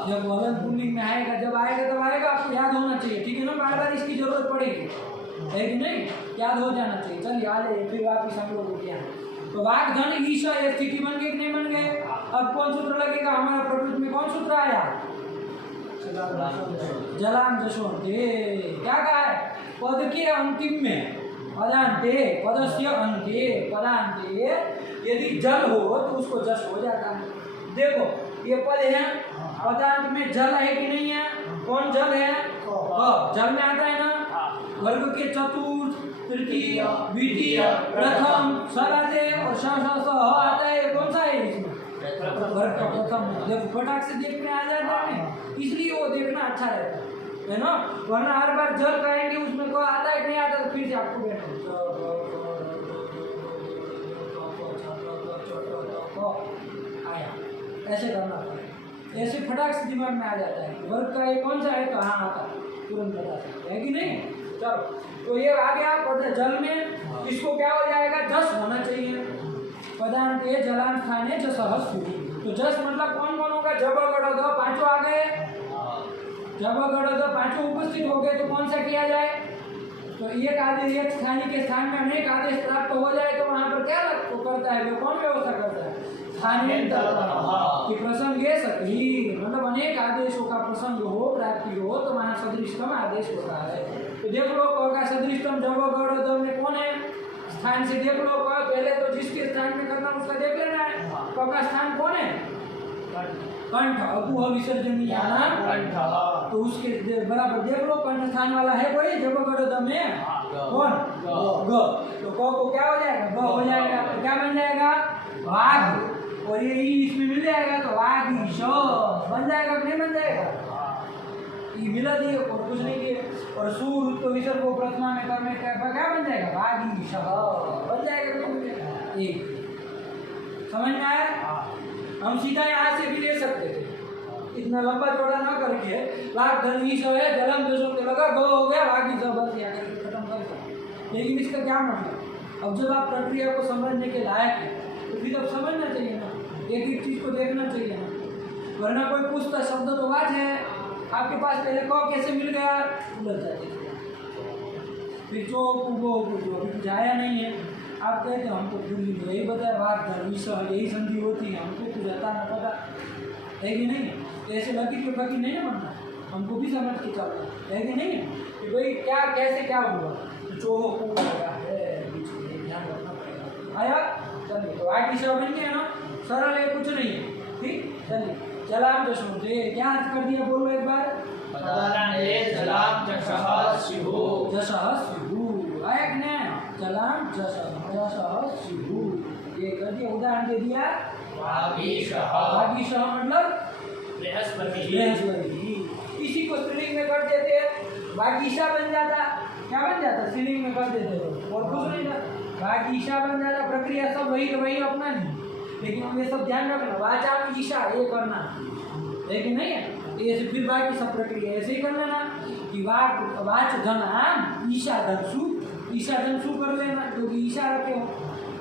जब वलन पुल्लिंग में आएगा, जब आएगा तब आएगा, आपको याद होना चाहिए, ठीक है ना? बार बार इसकी जरूरत पड़ेगी, है कि नहीं? याद हो जाना चाहिए। चलिए आ जाइए, फिर वापिस हम लोग क्या है, तो वाक धन ईशा ये स्थिति बन गई कि नहीं बन गए? अब कौन सूत्र लगेगा? हमारा प्रकृति में कौन सूत्र आया? जलाम जशोन्ते, क्या कहा है? पद के अंतिम में पदांते, पदस्य अंते, पदांते यदि जल हो तो उसको जस हो जाता है। देखो ये पद है, पदांत में जल है कि नहीं है? कौन जल है? जल में आता है ना, वर्ग के चतुर्थ, तृतीय, द्वितीय, प्रथम सर आते हैं और स आता है, कौन सा है इसमें? वर्ग का प्रथम। देखो फटाक से देखने आ जाता है, इसलिए वो देखना अच्छा रहता है ना, वरना हर बार जल कहेंगे उसमें को आता है कि नहीं आता, तो फिर से आपको बैठो आया, ऐसे करना पड़ेगा, ऐसे फटाक से दिमाग में आ जाता है वर्ग का ये कौन सा है, तो हाँ आता है, तुरंत बता सकते हैं कि नहीं। चलो तो ये आ गया पद जल में, इसको क्या हो जाएगा, जस होना चाहिए। पदांते जलान स्थाने जसः स्फुटि, तो जस मतलब कौन कौन होगा, जब गढ़ दो पांचों आ गए, जब गढ़ दो पांचों उपस्थित हो गए, तो कौन सा किया जाए, तो एक आदेश एक स्थानीय के स्थान में अनेक आदेश प्राप्त हो जाए तो वहां पर क्या तो करता है, वो कौन व्यवस्था करता है, स्थानीय कि प्रसंग ये सही, मतलब अनेक आदेशों का प्रसंग हो, प्राप्ति हो, तो वहां सदृशतम आदेश होता है। तो देख लो क का सदृशतम जब गढ़ दो में कौन है, स्थान से देख लो, पहले तो जिसके स्थान में करना उसका देख लेना है, क का स्थान कौन है, कंठ, अपुह विसर्जनीयानाम कंठ, तो उसके बराबर देख लो कंठ स्थान वाला है कोई, जब गढ़ में कौन, ग, तो क को क्या हो जाएगा, ग हो जाएगा, तो क्या बन जाएगा, वाग, और ये इसमें मिल जाएगा तो वागीश बन जाएगा कि नहीं बन जाएगा, ये मिला दिए और कुछ नहीं किए, और सूर तो विसर्ग को प्रथमा में करने का क्या बन जाएगा, वागीश बन जाएगा। एक समझ में आया? हम सीधा यहाँ से भी ले सकते थे, इतना लंबा चौड़ा ना करके वाग धनीश है जलम जोशों के लगा गो हो गया वागी बस यहाँ करके खत्म कर दिया। लेकिन इसका क्या मतलब, अब जब आप प्रक्रिया को समझने के लायक है तो फिर अब समझना चाहिए ना, एक एक चीज को देखना चाहिए ना, वरना कोई पूछता शब्द तो वाज है आपके पास, पहले क कैसे मिल गया, उलझ जाते फिर जो अभी जाया नहीं है, आप कहते हो हमको पूरी यही बताया बात धर्मी से यही संधि होती है, हमको कुछ आता ना पता है कि नहीं, ऐसे लकीर के फकीर नहीं ना बनना, हमको भी समझ के चलना है कि नहीं, कि भाई क्या कैसे क्या हुआ, जो लगा है बीच में ध्यान रखना पड़ेगा। आया? चलिए तो आगे सब बन गया ना, सरल है, कुछ नहीं है, ठीक। चलिए जलाम जशोते क्या अर्थ कर दिया, बोलो एक बार, जलाम जसः शिवो, जसः शिवो आया कि नहीं, जलाम जसः शिवो, ये कर दिया, उदाहरण दे दिया, वागीशः, वागीशः मतलब बृहस्पति, इसी को स्त्रीलिंग में कर देते वागीशा बन जाता, क्या बन जाता, स्त्रीलिंग में कर देते और कुछ नहीं था, वागीशा बन जाता, प्रक्रिया सब वही अपना नहीं, लेकिन हम ये सब ध्यान रखना, वाचा ईशा ये करना है कि नहीं है। ऐसे फिर बाकी सब प्रक्रिया ऐसे ही कर लेना कि वाच धन आम ईशा धन सु कर लेना, क्योंकि ईशा रखे हो,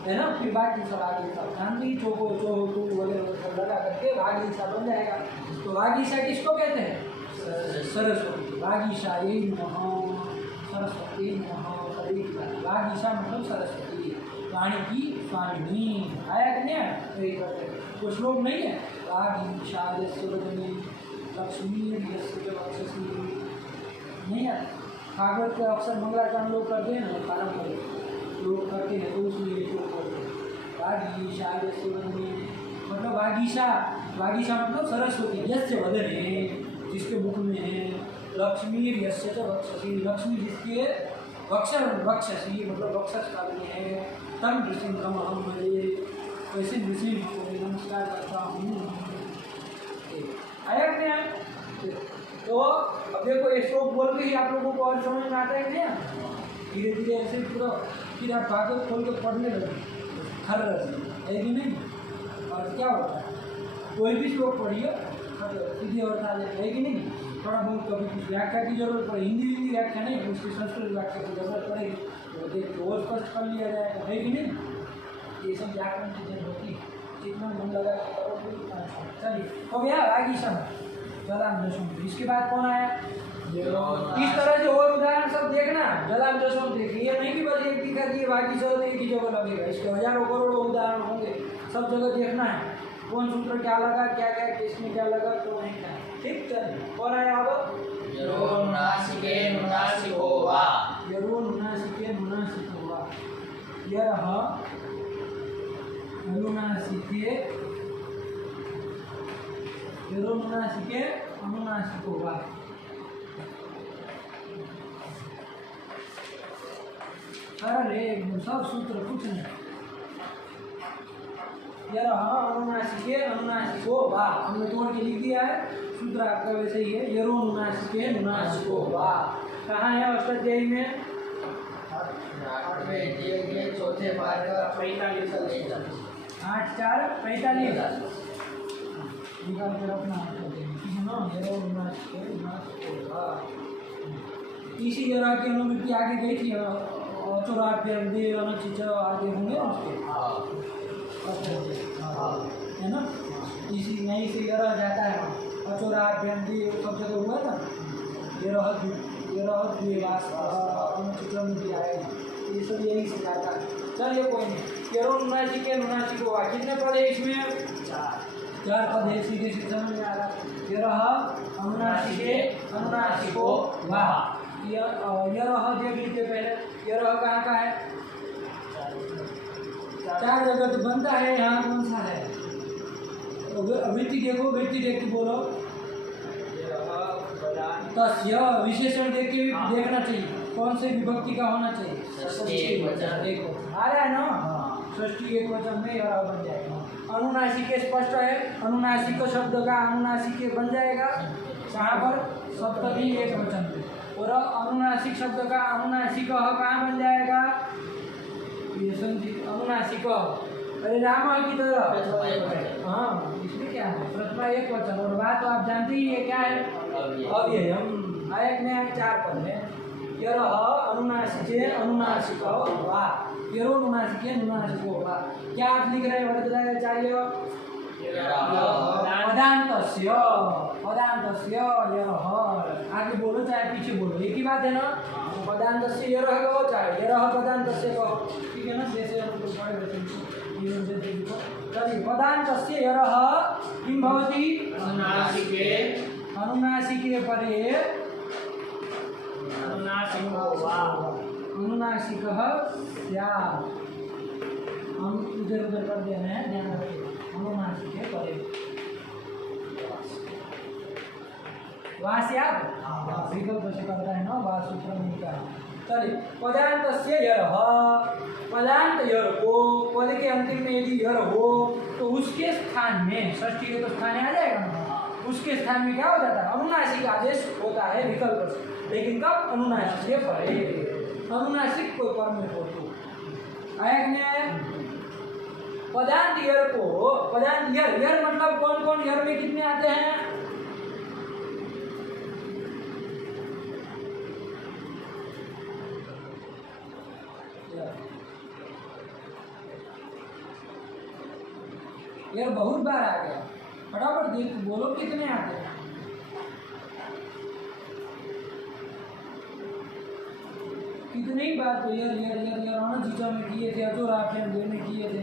है ना। फिर बाकी सब आगे सब शांति चोको चोहो टू वगैरह सब लगा करके वागीशा बन जाएगा। तो वागीशा किसको कहते हैं? सरस्वती। वागीशा यही नमः, सरस्वती नमः, सभी वागीशा मतलब सरस्वती, वाणी की स्वामिनी। आया कि नहीं? तो ये करते हैं, कोई श्लोक नहीं है? वागीशा यस्य वदने लक्ष्मी यस्य वक्षसि, नहीं है? भागवत के अक्सर मंगलाचरण लोग करते हैं ना, पारंपरिक लोग करते हैं, तो उसमें ये श्लोक करते हैं वागीशा यस्य वदने, मतलब वागीशा मतलब सरस्वती, यस्य वदने जिसके मुख में है, लक्ष्मी यस्य च वक्षसि लक्ष्मी जिसके वक्षसि मतलब वक्षस काल में है, तम ऋषि हम भजे, वैसे ऋषि को नमस्कार करता हूँ। आया क्या? तो अब देखो ये श्लोक बोल के ही आप लोगों को और समझ में आता है कि नहीं? धीरे धीरे ऐसे पूरा फिर आप भागवत खोल के पढ़ने लगे, हर रस है कि नहीं? और क्या होता है, कोई भी श्लोक पढ़िए सीधे होता है कि नहीं? थोड़ा बहुत कभी कुछ व्याख्या की जरूरत पड़े, हिंदी व्याख्या नहीं, उसकी संस्कृत व्याख्या की जरूरत पड़ेगी, तो देख के और स्पष्ट कर लिया जाएगा, है कि नहीं? ये सब व्याकरण चीजें होती है, जितना मन लगा करो। चलिए हो गया आगे सब जलाम जसोम। इसके बाद कौन आया? इस तरह से और उदाहरण सब देखना, जलाम जसोम देखिए, ये नहीं कि बस एक दिखा दिए बाकी सब एक ही जगह लगेगा, इसके हजारों करोड़ों उदाहरण होंगे, सब जगह देखना है कौन सूत्र क्या लगा, क्या क्या किसमें क्या लगा, तो नहीं क्या। ठीक, चलिए कौन आया अब? यरोनुनासिके नुनासिको वा, यरोनुनासिके नुनासिको वा, यरह अनुनासिके यरोनुनासिके अनुनासिको वा। अरे सब सूत्र कुछ नहीं, यरह अनुनासिके अनुनासिको वा हमने तोड़ के लिख दिया है, सूत्र आपका वैसे ही है, यरोनुनासिके नुनासिको वा। कहाँ है अष्टाध्यायी में? 8वें अध्याय के चौथे पाठ का 45 8 4 45 निकाल कर अपना इसी जरा की अनुभूति आगे गई थी, चौराहे आगे होंगे उसके, है ना? इसी नहीं से यह जाता है, चौराहे सब जगह हुआ ना, ये सब यही से जाता है। चलिए कोई नहीं, यरोनुनासिके नुनासिको वा, कितने पद है इसमें? 4 पद है, सीधे से समझ में आ रहा। यरह अनुनासिके अनुनासिको वा, यरह देख लीजिए पहले, यरह कहाँ का है? 4 जगह तो बनता है, यहाँ कौन सा है? वृत्ति देखो, वृत्ति देख के बोलो, तस्य विशेषण देख के देखना चाहिए, कौन से विभक्ति का होना चाहिए? देखो आ रहा है ना, षष्ठी एक वचन में यह बन जाएगा। अनुनासिके स्पष्ट है, अनुनासिक शब्द का अनुनासिके बन जाएगा, कहाँ पर? सप्तमी एक वचन में। और अनुनासिक शब्द का अनुनासिक कहाँ बन जाएगा? ये समझिए, अनुनासिक अरे राम की तरह, हाँ इसमें क्या है? प्रथमा एक वचन, और बात तो आप जानते ही है क्या है? अव्ययम। आयक में 4 पद है, यरह अनुनासिके अनुनासिको वा, यरोनुनासिके नुनासिको वा। क्या आप लिख रहे हैं? भट्टाचार्य पदान्तस्य यरह, आगे बोलो चाहे पीछे बोलो, एक ही बात है ना। पदान्तस्य यरह कहो चाहे यरह पदान्तस्य कहो, ठीक है ना? जैसे हम लोग पढ़े रहते चलिए, पदान्तस्य यरह किं भवति? अनुनासिके अनुनासिके परे अनुनासिको वा, अनुनासिकः स्यात्। हम इधर उधर कर दे रहे हैं, ध्यान रखिए, अनुनासिके परे वा स्यात्, विकल्प से करता है ना, वा सूत्र मिलता है। चलिए, पदान्तस्य यरः, पदांत यर हो, पद के अंतिम में यदि यर हो तो उसके स्थान में, षष्ठी के तो स्थान आ जाएगा ना, उसके स्थान में क्या हो जाता है? अनुनासिक आदेश होता है विकल्प से, लेकिन कब? अनुनासिक से परे, अनुनासिक कोई पर में हो तो आया कि नहीं आया? पदांत यर को, पदांत यर, यर मतलब कौन कौन यर में कितने आते हैं? यार बहुत बार आ गया, फटाफट देख बोलो कितने आते हैं। कितने ही बार तो यार यार यार यार आना जीजा में किए थे, अजोर आफ्रेम दे में किए थे,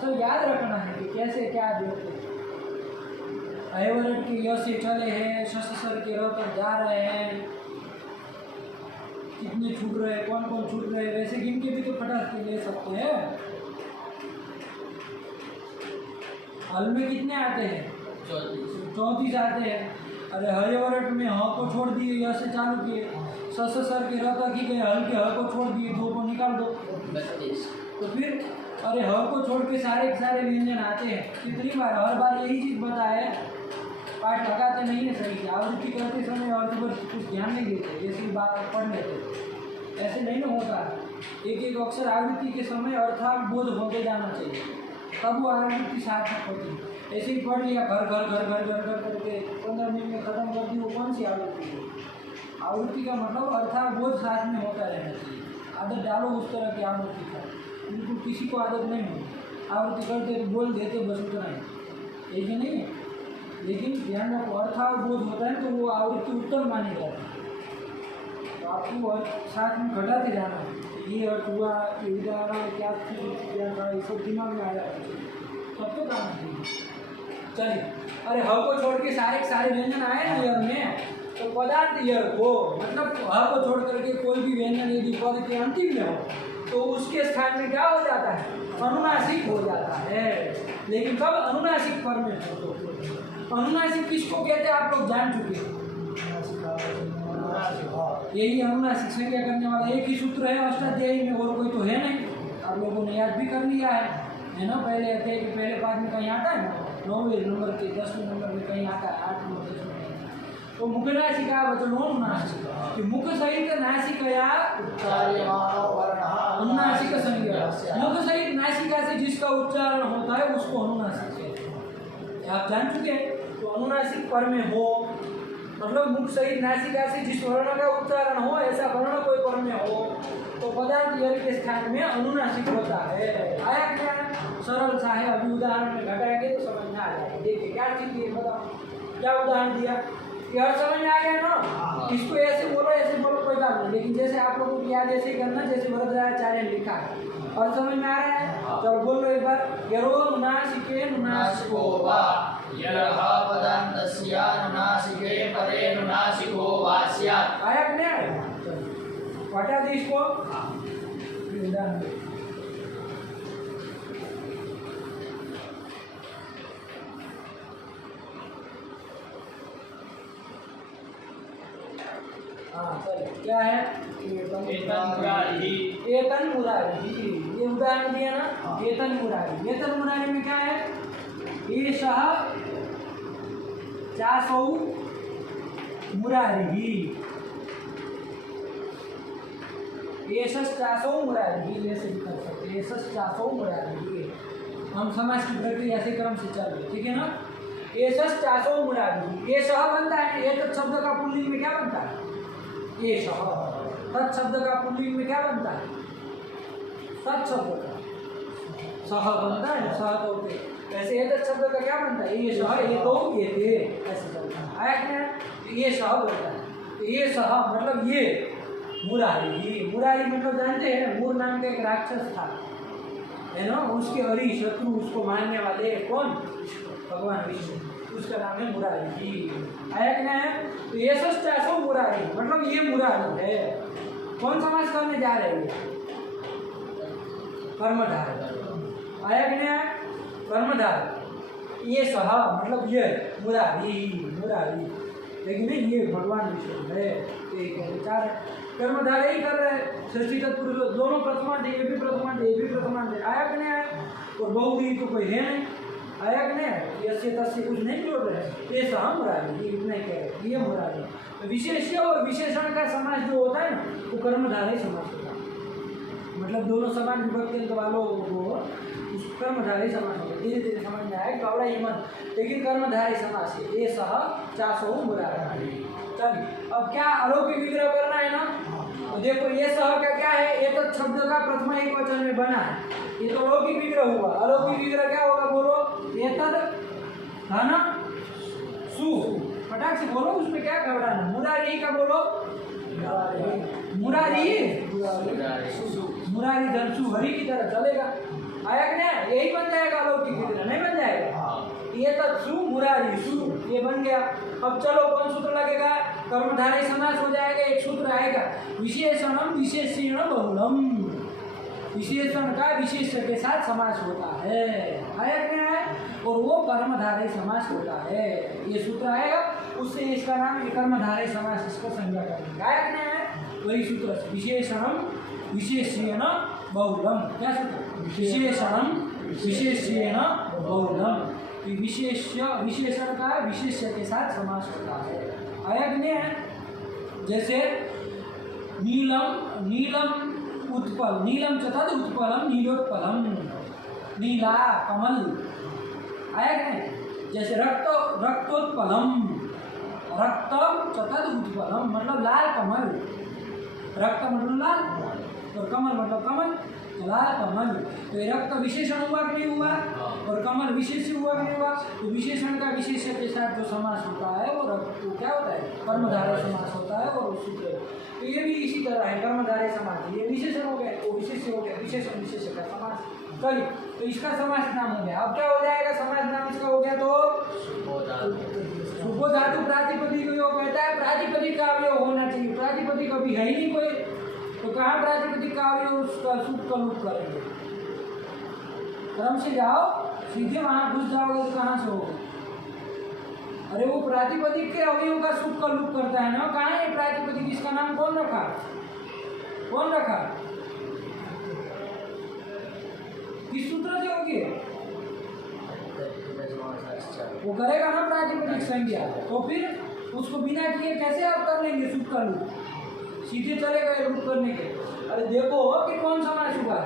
सब याद रखना है कि कैसे क्या जोड़ते। एवरेट के य से चले हैं, सर के र पर जा रहे हैं, कितने छूट रहे हैं, कौन कौन छूट रहे हैं, वैसे गिन के भी तो फटाक के ले सकते हैं। हल में कितने आते हैं? 34 आते हैं। अरे हरिवरट में ह को छोड़ दिए, य से चालू किए, सर के र तक ही गए, हल के ह को छोड़ दिए, 2 को निकाल दो 32। तो फिर अरे ह को छोड़ के सारे के सारे व्यंजन आते हैं। कितनी बार, हर बार यही चीज़ बताए, पाठ लगाते नहीं है सही से, आवृत्ति करते समय और तो कुछ ध्यान नहीं देते, जैसी बात पढ़ लेते, ऐसे नहीं ना होता। एक एक अक्षर आवृत्ति के समय अर्थात बोध होते जाना चाहिए, तब वो आवृत्ति सार्थक होती है। ऐसे ही पढ़ लिया घर घर घर घर घर घर करके 15 मिनट में खत्म कर दी, वो कौन सी आवृत्ति है? आवृत्ति का मतलब अर्थात बोध साथ में होता रहना चाहिए। आदत डालो उस तरह की आवृत्ति का, बिल्कुल किसी को आदत नहीं होती, आवृत्ति करते बोल देते बस उतना ही, एक ही नहीं है। लेकिन ध्यान रखो अर्थात बोध होता है तो वो आवृत्ति उत्तम मानी जाती है। तो आपको साथ में घटाते जाना है, ये अर्थ हुआ, ये उदाहरण क्या था, ये सब दिमाग में आ जाता है, तब तो काम चाहिए। चलिए, अरे ह को छोड़ के सारे व्यंजन आए ना यर में, तो पदार्थ यर हो, मतलब ह को छोड़ करके कोई भी व्यंजन यदि पद के अंतिम में हो तो उसके स्थान में क्या हो जाता है? अनुनासिक हो जाता है। लेकिन कब अनुनासिक पर में हो तो अनुनासिक किसको कहते हैं आप लोग जान चुके हैं। यही अनुनासिक संज्ञा करने वाला एक ही सूत्र है अष्टाध्यायी में, और कोई तो है नहीं, आप लोगों ने याद भी कर लिया है ना। पहले अध्याय के पहले पाठ में कहीं आता है ना, 9वें नंबर के 10वें नंबर में कहीं आता है, 8 नंबर 10 में। तो मुख नासिका वचनो नासिका, कि मुख सहित नासिकया अनुनासिक संज्ञा, मुख सहित नासिका से जिसका उच्चारण होता है उसको अनुनासिक कहते हैं, आप जान चुके हैं। तो अनुनासिक पर में हो मतलब मुख सहित नासिका से जिस वर्ण का उच्चारण हो, ऐसा वर्ण कोई पर में हो तो पदार्थ यर के स्थान में अनुनासिक होता है। आया क्या? सरल सा है, अभी उदाहरण में घटाएंगे तो समझ में आ जाएगा। देखिए क्या चीज है, बताओ क्या उदाहरण दिया, यह समझ में आ गया ना। इसको ऐसे बोलो कोई बात नहीं, लेकिन जैसे आप लोगों की याद ऐसे करना जैसे वरदाचार्य ने लिखा है, और समझ में आ रहा है। चलो बोलो एक बार, यरो नासिके नासिको वा, यरः पदान्तस्य नुनासिके परे नुनासिको वा स्यात्। आया कि नहीं आया? हटा दी इसको। हाँ चलो, क्या है? एतन् मुरारी। एतन् मुरारी, ये उदाहरण दिया ना, एतन् मुरारी। एतन् मुरारी में क्या है? एषः चासौ मुरारी, एषश्चासौ मुरारी, ऐसे भी कर सकते हैं, एषश्चासौ मुरारी। हम समाज की प्रक्रिया से क्रम से चल रहे, ठीक है ना। एषश्चासौ मुरारी, एषः बनता है, एतत् शब्द का पुल्लिंग में क्या बनता है? एषः। तत् शब्द का पुल्लिंग में क्या बनता है? तत् शब्द का सह बनता है, सह तो वैसे एतत् शब्द का क्या बनता है? एषः, एतौ, एते, ऐसे चलता है। आया क्या? ये सह बनता है, ये सह मतलब ये मुरारी। मुरारी मतलब जानते हैं, मूर नाम का एक राक्षस था, है ना, उसके हरि शत्रु उसको मारने वाले कौन? भगवान विष्णु, उसका नाम है मुरारी। आया कि नहीं? तो ये सो मुरारी मतलब ये मुरारी है। कौन समास करने जा रहे हैं? कर्मधार। आया कि नहीं? कर्मधार। ये सह मतलब ये मुरारी, मुरारी, लेकिन ये भगवान विष्णु है, एक विचार है। कर्मधार ही कर रहे हैं, षष्ठी तत्पुरुष दोनों प्रथमांत, ये भी प्रथमांत, ये भी प्रथमांत। आया कि नहीं आया? और बहुव्रीहि तो कोई है नहीं। आया कि नहीं? यस्य तस्य कुछ नहीं जोड़ रहे हैं, ये सह मुरारी, ये इतना ही कह रहे हैं, ये मुरारी। तो विशेष्य और विशेषण का समास जो होता है ना, वो कर्मधार ही समास होता है, मतलब दोनों समान विभक्ति वालों को कर्मधारय समास होता है। धीरे धीरे समझ में आए, कवड़ा ही मन, लेकिन कर्मधारय समास है। ये सह चासौ मुरारी। चलिए अब क्या अलौकिक विग्रह करना है ना, तो देखो ये सह का क्या है, ये तो शब्द का प्रथम एक वचन में बना है, ये तो लौकिक विग्रह हुआ। अलौकिक विग्रह क्या होगा बोलो, एतद धन सु, फटाक से बोलो, उसमें क्या घबराना। मुरारी का बोलो, मुरारी मुरारी धनसु हरि की तरह चलेगा, आया कि नहीं? यही बन जाएगा अलौकिक विग्रह, नहीं बन जाएगा? ये तत् सु मुरारी सु, ये बन गया। अब चलो कौन सूत्र लगेगा, कर्मधारय समास हो जाएगा। एक सूत्र आएगा, विशेषणम विशेषण बहुलम, विशेषण का विशेष्य के साथ समास होता है, आया कि नहीं? और वो कर्मधारय समास होता है, ये सूत्र आएगा, उससे इसका नाम कर्मधारय समास, इसको संज्ञा करेंगे, आया कि नहीं? वही सूत्र से विशेषणम विशेष्येन बहुलम, क्या सूत्र, विशेषणम विशेष्येन बहुलम, विशेषण का विशेष्य के साथ समास होता है, आया कि नहीं? जैसे नीलम नीलम उत्पल, नीलम च तद उत्पलम नीलोत्पलम, नीला कमल, आया कि नहीं? जैसे रक्तोत्पलम, रक्तम च तद उत्पलम मतलब लाल कमल, रक्त मतलब लाल और कमल मतलब कमल, लाल कमल। तो ये रक्त विशेषण हुआ कि नहीं हुआ, और कमल विशेष हुआ कि नहीं हुआ? तो विशेषण का विशेष्य के साथ जो समास होता है वो तो क्या होता है, कर्मधारय समास होता है। और सूत्र तो ये भी इसी तरह है, कर्मधारय समास, ये विशेषण हो गया, वो विशेष्य हो गया, विशेषण विशेष्य का समास। चलिए, तो इसका समास नाम हो गया। अब क्या हो जाएगा, समास नाम इसका हो गया तो सुपो धातु प्रातिपदिक योग कहता है, प्रातिपदिक का अवयव होना चाहिए, प्रातिपदिक अभी है ही नहीं कोई, तो कहाँ प्रातिपदिक का अवयव उसका सुप का रूप करेंगे? क्रम से जाओ, सीधे वहाँ घुस जाओगे तो कहाँ से होगा? अरे वो प्रातिपदिक के अवयव का सुप का रूप करता है ना, कहाँ है प्रातिपदिक, इसका नाम कौन रखा, कौन रखा, किस सूत्र से होगी? वो करेगा ना प्रातिपदिक संज्ञा, तो फिर उसको बिना किए कैसे आप कर लेंगे सुप का रूप, सीधे चलेगा ये रूप करने के। अरे देखो कि कौन समास हुआ,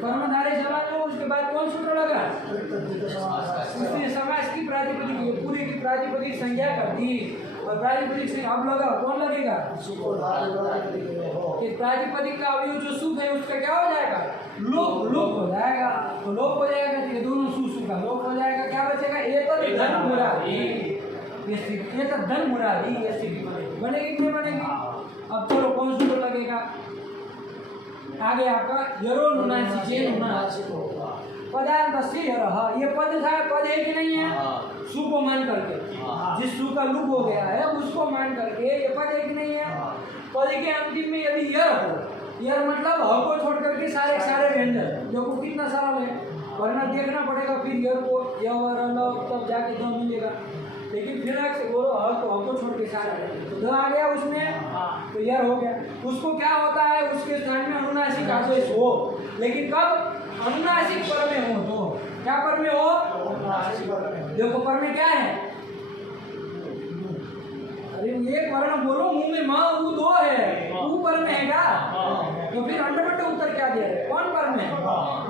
कर्मधारय समास हो, उसके बाद कौन सूत्र लगा, उसने समास की प्रातिपदिक, पूरे की प्रातिपदिक संज्ञा कर दी, और प्रातिपदिक से अब लगा कौन लगेगा, कि प्रातिपदिक का अवयव जो सुख है उसका क्या हो जाएगा, लोप, लोप हो जाएगा। तो लोप हो जाएगा तो ये दोनों सु का लोप हो जाएगा, क्या बचेगा, एतद धन मुरारी, ये स्थिति, एतद धन मुरारी, ये स्थिति बनेगी कि नहीं बनेगी? अब चलो कौन सूत्र लगेगा, आगे आपका यरो नुनासी जे नुनासी पदार्थ से ये पद था, पद है कि नहीं है, सु को मान करके, जिस सु का लुप हो गया है उसको मान करके ये पद है कि नहीं है। पद के अंतिम में यदि यर हो, यर मतलब ह को छोड़ करके सारे सारे व्यंजन, देखो कितना सरल है, वरना देखना पड़ेगा फिर यर को य वर ल तब जाके द मिलेगा, लेकिन फिर से बोलो ह तो ह को छोड़ के सारे, तो द आ गया उसमें, तो यर हो गया। उसको क्या होता है, उसके स्थान में अनुनासिक आदेश हो, लेकिन कब, अनुनासिक पर में हो, तो क्या पर में हो, देखो पर में क्या है, अरे एक वर्ण बोलो, मुंह में माँ ऊ दो है, ऊ पर में है क्या, तो फिर अंडरबट उत्तर क्या दे रहे, कौन पर में,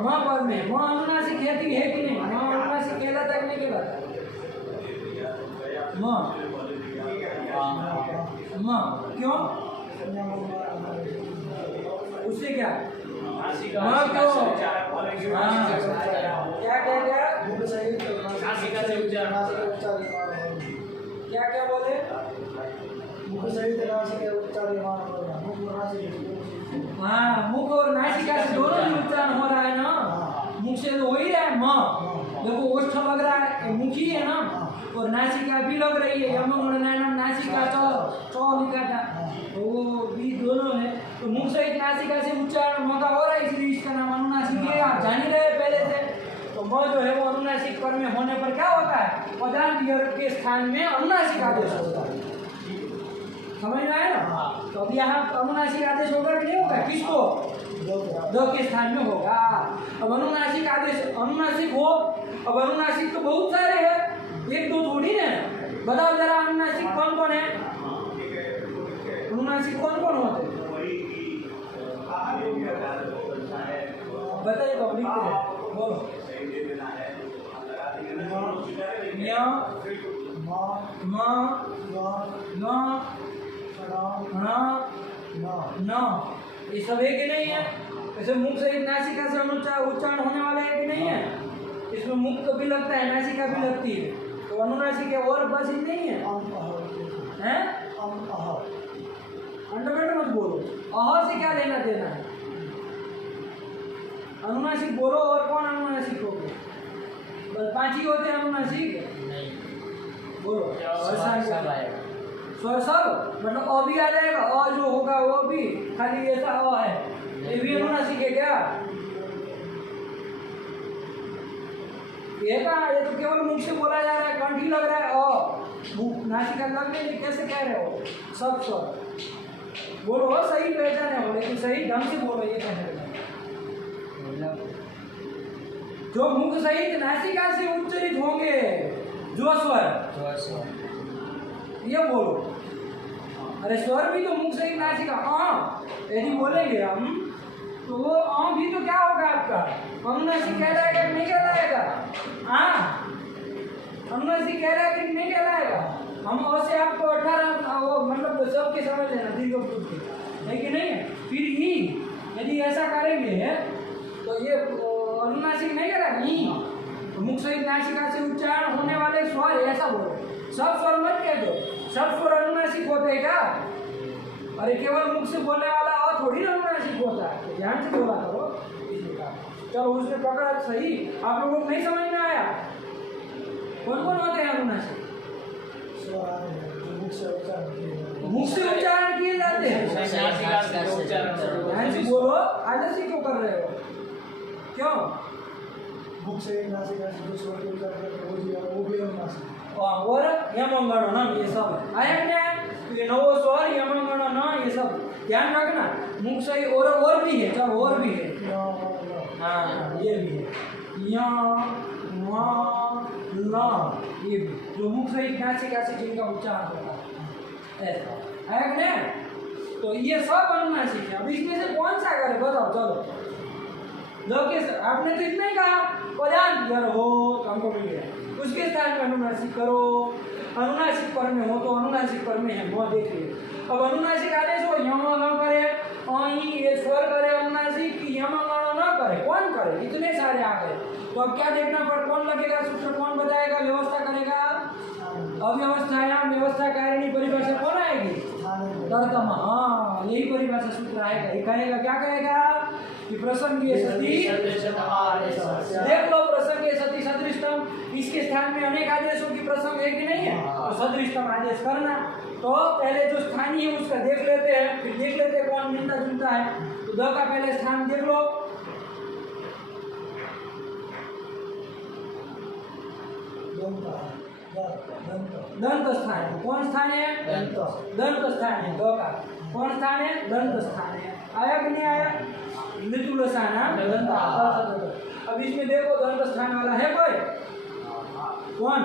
माँ पर में। माँ अनुनासिक है कि नहीं, माँ अनुनासिक कहलाता है कि नहीं कहलाता, माँ माँ क्यों, उससे क्या, माँ क्यों, क्या क्या क्या क्या बोले, हाँ मुख और नासिका से दोनों भी उच्चारण हो रहा है ना, मुख से तो हो ही रहा है माँ, देखो ओष्ठ लग रहा है, मुख ही है ना, और नासिका भी लग रही है, यमन नासिका तो लिखा था, तो वो भी दोनों है, तो मुख सहित नासिका से उच्चारण मौका हो रहा है, इसलिए इसका नाम अनुनासिक है, आप जान ही रहे पहले से। तो म जो है वो अनुनासिक पर में होने पर क्या होता है, पदार्थ यर के स्थान में अनुनासिक आदेश होता है, समझ में आया ना। तो अब यहाँ अनुनासिक आदेश होगा कि नहीं होगा, किसको, दो के स्थान में होगा। अब अनुनासिक आदेश अनुनासिक हो, अब अनुनासिक तो बहुत सारे हैं, एक दो थोड़ी है, बताओ जरा अनुनासिक कौन कौन है, अनुनासिक कौन कौन होते हैं, बताइए पब्लिक को, बोलो, न, ये सब है कि नहीं है? ऐसे मुख सहित नासिका से उच्चारण होने वाला है कि नहीं है? इसमें मुख तो भी लगता है, नासिका भी लगती है, तो अनुनासिक है और बस ही नहीं है हैं? अंडरस्टैंड मत बोलो, अह से क्या लेना देना है? अनुनासिक बोलो और कौन अनुनासिक हो गए? बस 5 ही होते हैं अनुनासिक। बोलो स्वर सब मतलब अ भी आ जाएगा, अ जो होगा वो भी खाली ऐसा अ है, ये भी अनुनासिक है क्या? ये कहा, ये तो केवल मुख से बोला जा रहा है, कंठ ही लग रहा है, मुख नासिका लग नहीं, कैसे कह रहे हो? सब स्वर बोलो, सही पहचाने हो, लेकिन सही ढंग से बोलो, ये कहने लगा जो मुख सहित नासिका से उच्चरित होंगे जो स्वर, ये बोलो। अरे स्वर भी तो मुख सहित नासिका, यदि बोलेंगे हम तो वो भी तो क्या होगा आपका? अनुनासिक कहलाएगा कि नहीं कहलाएगा? अनुनासिक कहलाएगा कि नहीं कहलाएगा? हम और आपको 18 वो मतलब सबके समझ लेना, दीर्घ है कि नहीं है? फिर ही यदि ऐसा करेंगे तो ये अनुनासिक नहीं कहलाएगा। नहीं, मुख सहित नासिका से उच्चारण होने वाले स्वर ऐसा बोलो, सब स्वर मत कह दो, सब स्वर अनुनासिक होते हैं क्या? अरे केवल मुख से बोलने वाला और थोड़ी अनुनासिक होता है, तो ध्यान से बोला करो। चलो उसने पकड़ा सही, आप लोगों को नहीं समझ में आया? कौन कौन होते हैं अनुनासिक? मुख से उच्चारण किए जाते हैं। ध्यान से बोलो, आलसी क्यों कर रहे हो? क्यों? मुख से नासिका से जो स्वर के उच्चारण करते हैं वो भी अनुनासिक। और यमंगण न, ये सब आया क्या? ये नवो स्वर यमंगण न, ये सब ध्यान रखना। मुख से और भी है, चलो और भी है, हाँ ये भी है, ये भी जो मुख से नासिका से जिनका उच्चारण होता है ऐसा आया क्या? तो ये सब अनुनासिक है। अब इसमें से कौन सा करे बताओ? चलो लोकेश, आपने तो इतना ही कहा, पदान दिया हो तो हमको मिल गया, उसके स्थान में अनुनासिक करो। अनुनासिक पर में हो तो अनुनासिक पर में है, वो देखिए। अब अनुनासिक आदेश हो यम न करे, ये स्वर करे अनुनासिक, यम न करे, कौन करे? इतने सारे आ गए, तो अब क्या देखना पड़, कौन लगेगा सूत्र, कौन बताएगा, व्यवस्था करेगा? अव्यवस्थायाम व्यवस्था कारिणी परिभाषा कौन आएगी? तर्कम, हाँ यही परिभाषा सूत्र आएगा। ये कहेगा, क्या कहेगा कि प्रसंग सती, देख लो प्रसंग सती सदृष्टम, इसके स्थान में अनेक आदेशों की प्रसंग है कि नहीं है? तो सदृष्टम आदेश करना। तो पहले जो स्थानीय है उसका देख लेते हैं, फिर देख लेते हैं कौन मिलता जुलता है। तो द का पहले स्थान देख लो, दंत स्थान है, कौन स्थान है? दंत स्थान है। द का कौन स्थान है? दंत स्थान है। आया कि नहीं आया? अब इसमें देखो दंत स्थान वाला है कोई? कौन?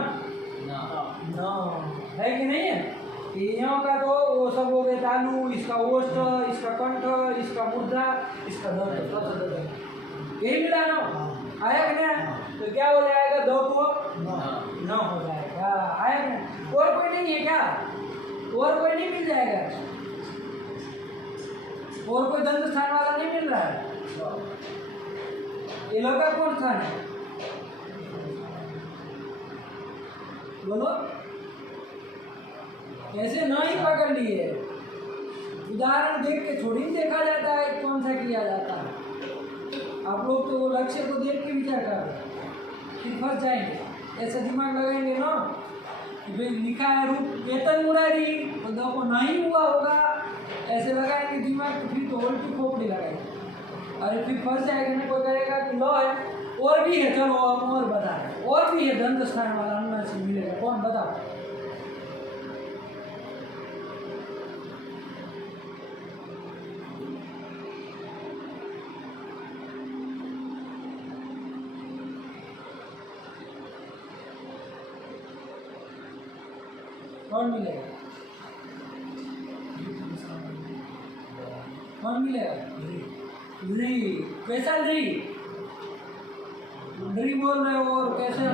है कि नहीं है? यहाँ का तो वो सब हो गए, तालु, इसका ओष्ठ, इसका कंठ, इसका मुद्रा, इसका दंत, यही मिला ना? आया कि नहीं? तो क्या हो जाएगा? दो को न हो जाएगा। आया कि नहीं? और कोई नहीं है क्या? और कोई नहीं मिल जाएगा? और कोई दंत स्थान वाला नहीं मिल रहा है? ये लोग का कौन स्थान है? बोलो, ऐसे ना ही पकड़ लिए, उदाहरण देख के थोड़ी देखा जाता है कौन सा किया जाता है। आप लोग तो वो लक्ष्य को देख के विचार कर रहे हैं, फिर फंस जाएंगे। ऐसा दिमाग लगाएंगे ना कि भाई लिखा है रूप वेतन मुरारी, तो देखो नहीं हुआ होगा, ऐसे लगाएंगे दिमाग, तो फिर तो उल्टी खोपड़ी लगाएंगे। अरे फिर फंस जाएगा ना, कोई करेगा कि लो है और भी है, चलो आप और बता रहे, और भी है दंत स्थान वाला अनुनासिक मिलेगा, कौन बता? कौन मिलेगा? कौन मिलेगा? री, कैसा री? री बोल रहे हो और कैसे?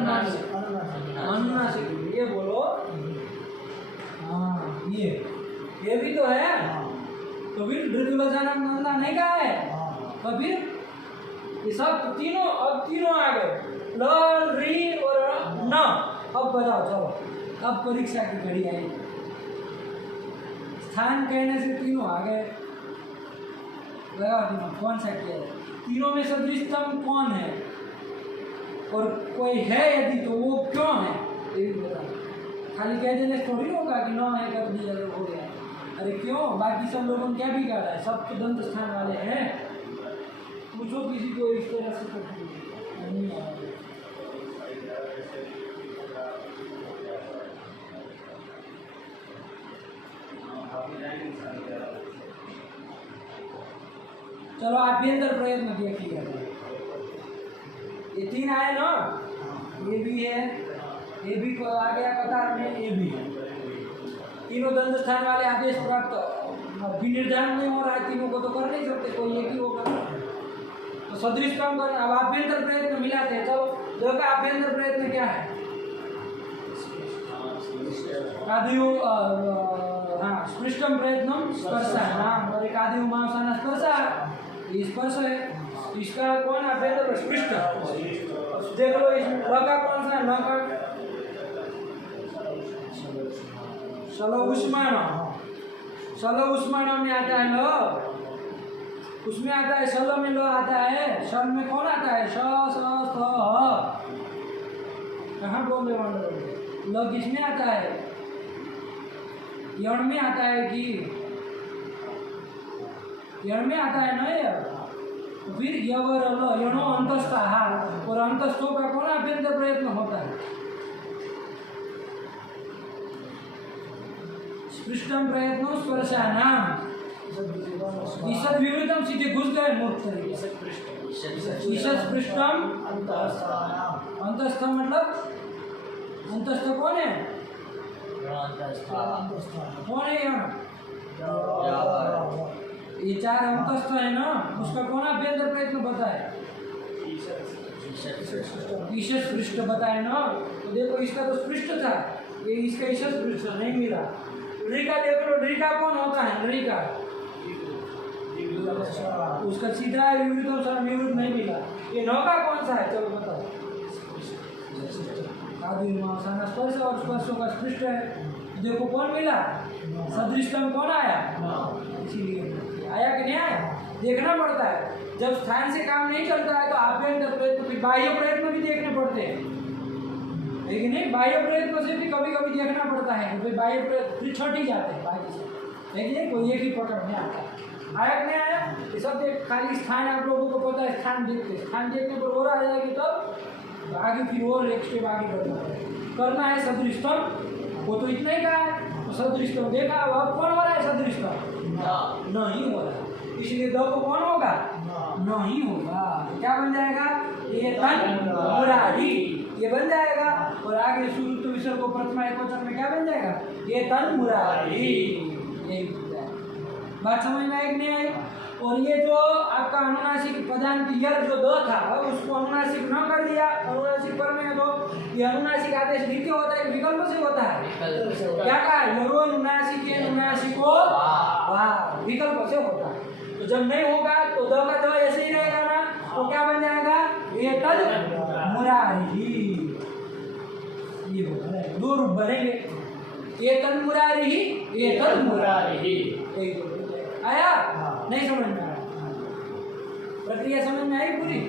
अनुनासिक, ये बोलो। हाँ ये भी तो है। तो फिर ऋतुल जनक नंदा नहीं कहा है। तो फिर ये सब तीनों, अब तीनों आ गए, ल री और न। अब बताओ चलो, अब परीक्षा की घड़ी आई। स्थान कहने से तीनों आ गए, लगाओ दिमाग कौन सा किया है। तीनों में सदृशतम कौन है और कोई है यदि तो वो क्यों है, ये भी बताओ। खाली कह देने से थोड़ी होगा कि नौ है कर दिया तो हो गया। अरे क्यों, बाकी सब लोगों ने क्या भी कहा है, सब तो दंत स्थान वाले हैं। पूछो किसी को इस तरह से तो नहीं आ रहा। चलो आभ्यंतर प्रयत्न देखिए, ये तीन आए ना, ये भी है, ये भी आ गया कतार में, ये भी है। तीनों दंड स्थान वाले आदेश प्राप्त, विनिर्धारण नहीं हो रहा है, तीनों को तो कर नहीं सकते, कोई एक ही होगा। तो सदृश काम करना। अब आभ्यंतर प्रयत्न मिलाते हैं। चलो दो का आभ्यंतर प्रयत्न क्या है? आदियो हाँ स्पृष्टम प्रयत्नम स्पर्शा, हाँ और एक आदियो मांसाना स्पर्शा, ये स्पर्श है। इसका कौन आभ्यंतर? स्पृष्ट। देख लो इसमें ल का कौन सा है? न का चलो उस्मान, चलो उस्मान में आता है ल, उसमें आता है सल में ल आता है, सल में कौन आता है? स स थ ह। कहाँ बोल रहे ल किसमें आता है? यण में आता है कि यण में आता है ना ये। तो फिर यवर ल यणो अंतस्थ हार, और अंतस्थों का कौन आभ्यंतर प्रयत्न होता है? स्पृष्टम प्रयत्नो स्पर्शानाम, ईषद विवृतम सीधे घुस गए मूर्ख तरीके। ईषद स्पृष्टम अंतस्थ, मतलब अंतस्थ कौन है? कौन है यहाँ? ये चार अंतस्थ है ना, उसका कौन आभ्यंतर प्रयत्न बताए? ईषद स्पृष्ट बताए ना। तो देखो इसका तो स्पृष्ट था, ये इसका ईषद स्पृष्ट नहीं मिला। ऋका देख लो, ऋका कौन होता है? ऋका उसका सीधा है, विवृत नहीं मिला। ये नौका कौन सा है? चलो बताओ। आदि मांसाना स्पर्श, और स्पर्शों का स्पृष्ट है। देखो कौन मिला? सदृशतम कौन आया? इसीलिए आया कि नहीं आया, देखना पड़ता है। जब स्थान से काम नहीं चलता है तो आभ्यंतर प्रयत्न, फिर बाह्य प्रयत्न भी देखने पड़ते हैं, लेकिन नहीं बाह्य प्रयत्न से भी कभी कभी देखना पड़ता है। तो फिर बाह्य प्रयत्न फिर छट ही जाते हैं बाकी से, लेकिन कोई एक ही पकड़ में आता है। आया कि नहीं आया? ये सब देख, खाली स्थान आप लोगों को पता है, स्थान देखते, स्थान देखने पर और आ जाएगी तो आगे फिर और एक स्टेप आगे करना है। सदृशतम वो तो इतना ही कहा है, तो सदृशतम देखा। अब कौन हो रहा है? सदृशतम नहीं हो रहा, इसलिए दो को कौन होगा? नहीं होगा। क्या बन जाएगा? ये तन मुरारी, ये बन जाएगा। और आगे शुरू तो विसर्ग को प्रथमा एकवचन में क्या बन जाएगा? ये तन मुरारी, यही बन जाएगा। बात समझ में आई कि नहीं आई? और ये जो आपका अनुनासिक पदांत यर जो दो था, उसको अनुनासिक न कर दिया, अनुनासिक पर में तो ये अनुनासिक आदेश द्वितीय होता है, विकल्प से होता है। क्या कहा? यरो अनुनासिक अनुनासिको वाह, विकल्प से होता है। तो जब नहीं होगा तो दो का दो ऐसे ही रहेगा ना, तो क्या बन जाएगा? ये तद मुरारी, ये होगा, दो रूप बनेंगे। ये तद मुरारी, ये तद मुरारी, आया? नहीं समझ में आया? प्रक्रिया समझ में आई पूरी?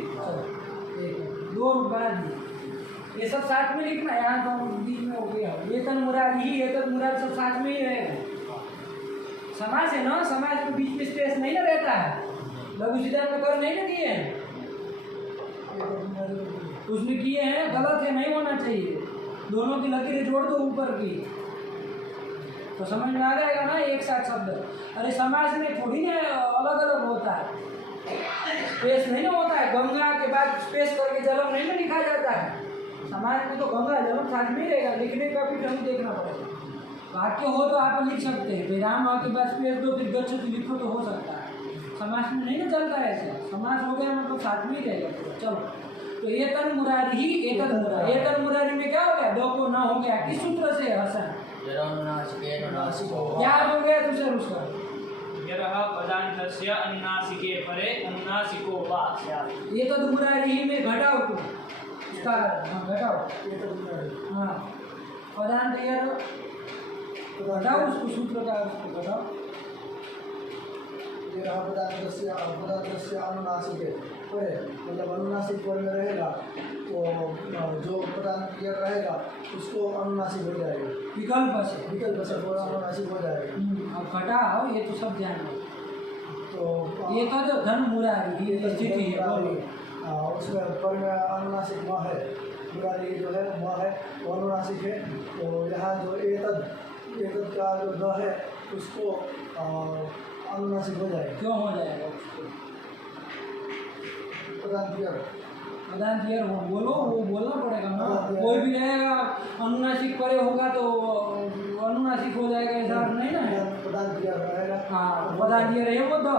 दो रूप बना दिए। ये सब साथ में लिखना, यहाँ तो बीच में हो गया। ये तद मुरारी, ये तद मुरारी सब साथ में ही रहेगा। समाज है ना, समाज के बीच में स्पेस नहीं ना रहता है। लघु सिद्धांत में कर नहीं ना दिए हैं, उसमें किए हैं, गलत है, नहीं होना चाहिए। दोनों की लकीरें जोड़ दो ऊपर की, तो समझ में आ जाएगा ना एक साथ शब्द। अरे समाज में थोड़ी ना अलग अलग होता है, स्पेस नहीं ना होता है। गंगा के बाद स्पेस करके जलम नहीं ना लिखा जाता है। समाज में तो गंगा जलम साथ में ही रहेगा, लिखने का भी ढंग देखना पड़ेगा। वाक्य हो तो आप लिख सकते हैं, विराम के बाद स्पेस दो, फिर गच्छतु लिखो तो हो सकता है। समाज में नहीं ना चलता है ऐसा। समाज हो गया मतलब साथ में ही रहेगा। चलो, तो ये तन मुरारी ही एतद मुरारी, एतद मुरारी में क्या हो गया? दो को ना हो गया, किस सूत्र से? हसन, क्या हो गया दूसरा उसका? यरः पदार्थस्य अनुनासिके परे अनुनासिको वा स्यात्। ये तो मुरारी ही में घटाओ तुम इसका घटाओ ये तो मुरारी। हाँ पदांत यार घटाओ उसको सूत्र का उसको घटाओ ये रहा पदार्थस्य अनुनासिके परे, मतलब अनुनासिक पर में रहेगा तो जो पदार्थ ये रहेगा उसको अनुनासिक हो जाएगा, विकल्प से विकल्प से वो अनुनासिक हो जाएगा। अब घटाओ ये तो सब ध्यान दो तो ये तो जो धन मुरारी की स्थिति है बोलिए उसमें पर में अनुनासिक म है, मुरारी जो है म है वो अनुनासिक है। तो यहाँ जो एतद का जो ग है उसको अनुनासिक हो जाएगा। क्यों हो जाएगा उसको पदार्थ यार वो बोलो वो बोलना पड़ेगा ना पदांत यार। कोई भी रहेगा अनुनासिक परे होगा तो अनुनासिक हो जाएगा ऐसा अर्थ नहीं ना है पदार्थ रहेगा। हाँ पदार्थ ये रहे वो तो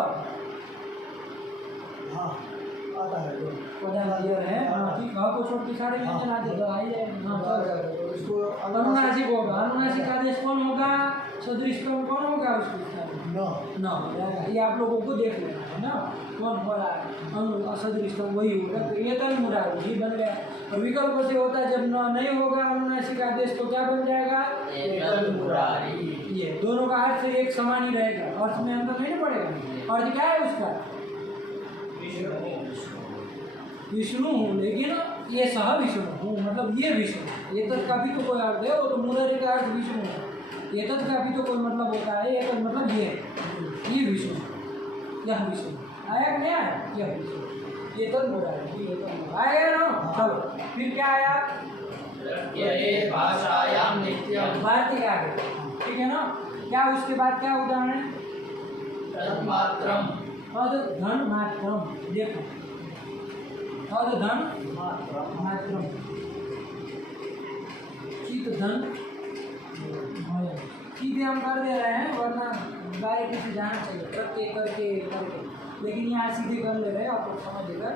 हाँ आता है जो पदार्थ ये है हाँ ठीक है को छोड़ के सारे व्यंजन आते तो आई जाए हाँ चलो। तो इसको अनुनासिक होगा अनुनासिक आदेश कौन होगा सदृश क्रम कौन होगा उसको न न ये आप लोगों को देख लेना है ना कौन हो रहा है सदृश क्रम वही होगा तो ये तल मुरारी ही बन गया और विकल्प से होता है जब न नहीं होगा अनुनासिक आदेश तो क्या बन जाएगा ये दोनों का अर्थ एक समान ही रहेगा अर्थ में अंतर नहीं पड़ेगा अर्थ क्या है उसका विष्णु हूँ लेकिन ये सह विष्णु हूँ मतलब ये विष्णु ये तत् का भी तो कोई अर्थ है वो तो मुरारी का अर्थ विष्णु है ये तत् का भी तो कोई मतलब होता है ये तत् मतलब ये विष्णु यह विष्णु आया कि नहीं आया यह विष्णु ये तत् मुरारी ये तत् आया ना चलो फिर क्या आया भाषायाम नित्यम भारतीय आ गए ठीक है ना क्या उसके बाद क्या उदाहरण है तन्मात्रम पद धन मात्रम देखो पद धन मात्रम चित धन सीधे हम कर दे रहे हैं वरना डायरेक्ट से जाना चाहिए करके करके करके लेकिन यहाँ सीधे कर ले रहे हैं आपको समझेगा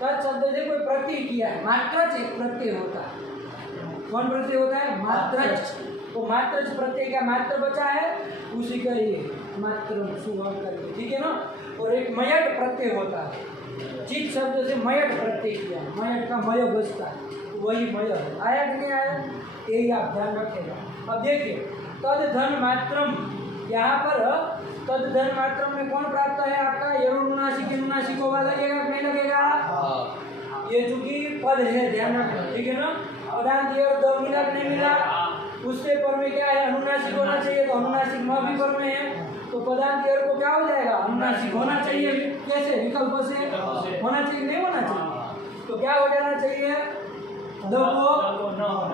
तत् शब्द से कोई प्रत्यय किया है मात्रच एक प्रत्यय होता है कौन प्रत्यय होता है मात्रच तो मात्रच प्रत्यय का मात्र बचा है उसी का ये मात्र सुगम करके ठीक है ना और एक मयट प्रत्यय होता है चित शब्द से मयट प्रत्यय किया मयट का मय बचता है वही मय है आया कि नहीं आया यही आप ध्यान रखेगा अब देखिए तद धन मात्रम यहाँ पर तद धन मात्रम में कौन प्राप्त है आपका यरुनासिक अनुनासिक होगा लगेगा कि नहीं लगेगा ये चूंकि पद है ध्यान रखना ठीक है ना पदांत और द मिला कि नहीं मिला उससे पर में क्या है अनुनासिक होना चाहिए तो अनुनासिक म भी पर में है तो पदांत को क्या हो जाएगा अनुनासिक होना चाहिए कैसे विकल्प से होना चाहिए नहीं होना चाहिए तो क्या हो जाना चाहिए दो को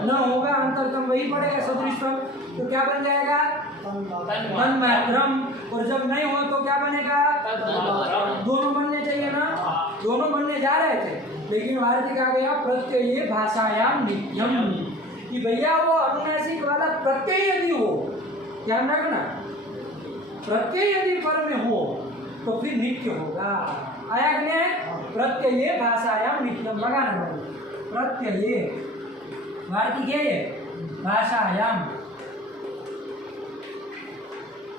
न होगा अंतरतम वही पड़ेगा सदृशतम तो क्या बन जाएगा तन्मात्रम और जब नहीं हो तो क्या बनेगा दोनों बनने चाहिए ना दोनों बनने जा रहे थे लेकिन भारती का गया प्रत्यय भाषायाम नित्यम कि भैया वो अनुनासिक वाला प्रत्यय यदि हो ध्यान रखना प्रत्यय यदि पर में हो तो फिर नित्य होगा आया कि नहीं प्रत्यय भाषायाम नित्यम लगाना पड़ेगा प्रत्यय भारती के भाषायाम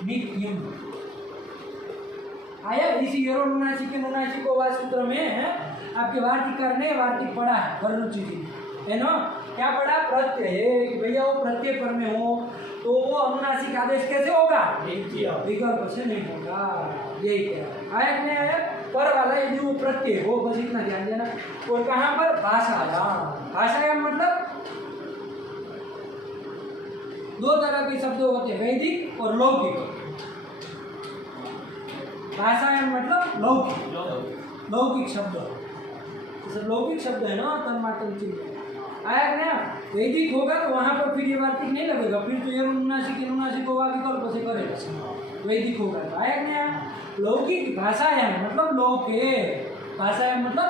नित्यम आया इसी अनुनासिक अनुनासिक सूत्र में आपके वार्तिक करने वार्तिक पढ़ा है वर्णुचि है ना क्या पढ़ा प्रत्यय भैया वो प्रत्यय पर में हो तो वो अनुनासिक आदेश कैसे होगा विकल्प से नहीं होगा यही क्या आया कि नहीं आया पर वाला यदि वो प्रत्यय हो बस इतना ध्यान देना और कहाँ पर भाषायाम मतलब दो तरह के शब्द होते हैं वैदिक और लौकिक भाषायाम मतलब लौकिक शब्द लौकिक शब्द है ना तन्मात्र चिन्ह आया क्या वैदिक होगा तो वहाँ पर फिर ये वार्तिक नहीं लगेगा फिर तो ये अनुनासिक होगा विकल्प से करेगा वैदिक होगा तो आया क्या लौकिक भाषायाम मतलब लोके भाषायाम मतलब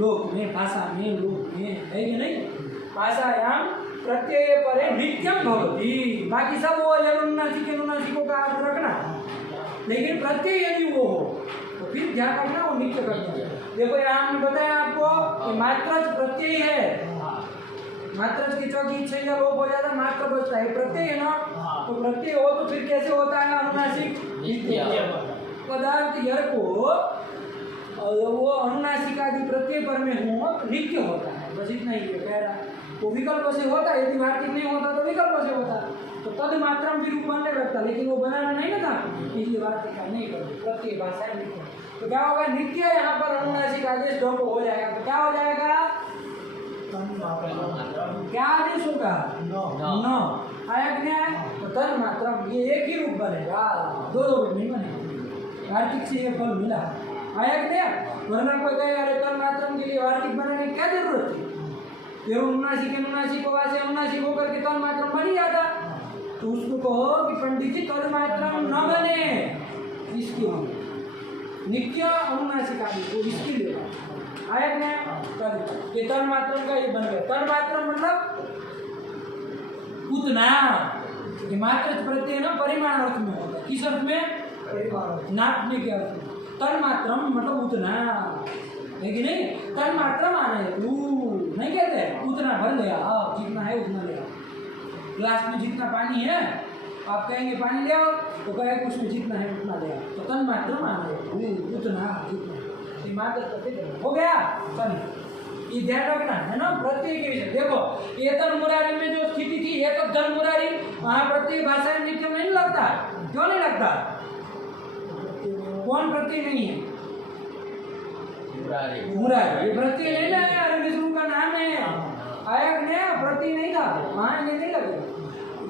लोक में भाषा में लोक में है कि नहीं भाषायाम प्रत्यय परे नित्यम भवति बाकी सब वो अनुनासिकों का अर्थ रखना लेकिन प्रत्यय यदि वो हो तो फिर ध्यान रखना वो नित्य करना देखो यहाँ हमने बताया आपको कि मात्रच प्रत्यय है मात्रच की चौकी इच्छा लोप हो जाता है मात्र बचता है प्रत्यय है ना तो तो प्रत्यय हो तो फिर कैसे होता है अनुनासिक? नित्य। पदार्थ यर को वो अनुनासिक आदि प्रत्यय पर में हो तो नित्य होता है, बस इतना ही कह रहा है। वो विकल्प से होता है, यदि वार्तिक नहीं होता तो विकल्प से होता, तो तद मात्रम भी रूप बनने लगता, लेकिन वो बनाना नहीं ना था, इसलिए वार्तिक का नहीं करते, प्रत्यय भाषा है नित्य। तो क्या होगा? नित्य यहाँ पर अनुनासिक आदेश दो को हो जाएगा, तो क्या हो जाएगा? क्या आदेश होगा? न आया कि नहीं? तो तन मात्रम ये एक ही रूप बनेगा, दो रूप नहीं बनेगा। वार्तिक से ये फल मिला, आया कि नहीं? वरना कोई कहे अरे तन मात्रम के लिए वार्तिक बनाने की क्या जरूरत थी? ये अनुनासिक होगा से अनुनासिक होकर के तन मात्रम बन ही जाता। तो उसको कहो कि पंडित जी तन मात्रम न बने, इसके नित्य अनुनासिक आदि को इसके लिए आया कि नहीं? ये तन मात्रम का ये बन गया। तन मात्रम मतलब उतना, ये मात्र प्रत्यय ना परिमाण अर्थ में होता है। किस अर्थ में? नापने के अर्थ में। तन मात्रम मतलब उतना है कि नहीं? तन मात्रम आना है, नहीं कहते उतना भर लिया, जितना है उतना ले आओ। ग्लास में जितना पानी है आप कहेंगे पानी ले आओ, तो कहेंगे उसमें जितना है उतना ले आओ, तो तन मात्रम आना है, उतना जितना मात्र प्रत्यय हो गया। तन ये ध्यान रखना है ना प्रत्यय के विषय। देखो एतन मुरारी में जो स्थिति थी, एक धन मुरारी, वहाँ प्रत्यय भाषा में नित्य नहीं लगता। क्यों नहीं लगता? कौन प्रत्यय नहीं है? मुरारी। ये प्रत्यय नहीं लगा, अरे विष्णु का नाम है, आया नहीं? प्रत्यय नहीं था, वहाँ नहीं लगेगा,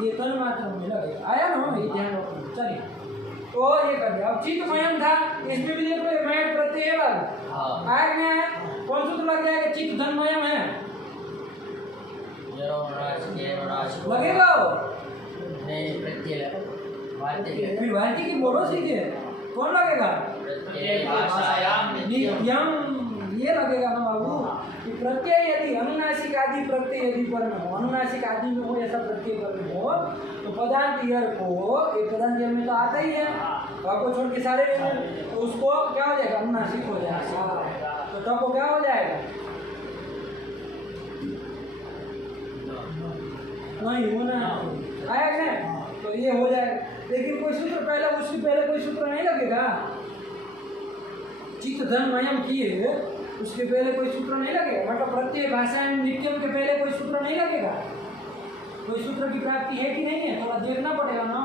ये तन मात्र में लगेगा। आया ना? ये ध्यान रखना। चलिए तो ये कर दिया। अब चित्तमयम था, इसमें भी देखो मय प्रत्यय है बात, आया नहीं? कौन सूत्र लग जाएगा? चित्त धनमयम है, लगेगा नहीं प्रत्यय फिर वार्तिक की बोलो सीधे, कौन लगेगा? नित्यम, ये लगेगा ना बाबू। कि प्रत्यय यदि अनुनासिक आदि प्रत्यय यदि पर में हो, अनुनासिक आदि में हो ऐसा प्रत्यय पर में हो, तो पदार्थ यर को, ये पदार्थ यर में तो आता ही है, आपको छोड़ के सारे, तो उसको क्या हो जाएगा? अनुनासिक हो जाएगा। तो टॉप को क्या हो जाएगा? नहीं होना आया क्या? तो ये हो जाएगा। लेकिन कोई सूत्र पहले, उससे पहले कोई सूत्र नहीं लगेगा। चित्त धनमयम किए उसके पहले कोई सूत्र नहीं लगेगा, मतलब प्रत्यय भाषा में नित्यम के पहले कोई सूत्र नहीं लगेगा। कोई सूत्र की प्राप्ति है कि नहीं है, थोड़ा देखना पड़ेगा ना।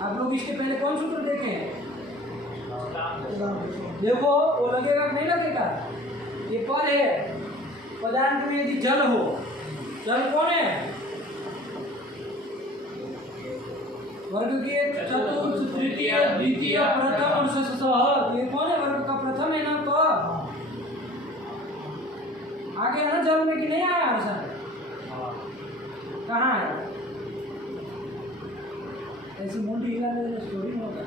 आप लोग इसके पहले कौन सूत्र देखे हैं? देखो वो लगेगा कि नहीं लगेगा? ये पद है, पदार्थ में यदि जल हो, जल कौन है? वर्ग के चतुर्थ तृतीय द्वितीय प्रथम और सह, ये कौन है? वर्ग का प्रथम है ना। तो आगे है ना जल में कि नहीं आया? आंसर कहाँ है? ऐसी मुंडी हिला स्टोरी में होगा।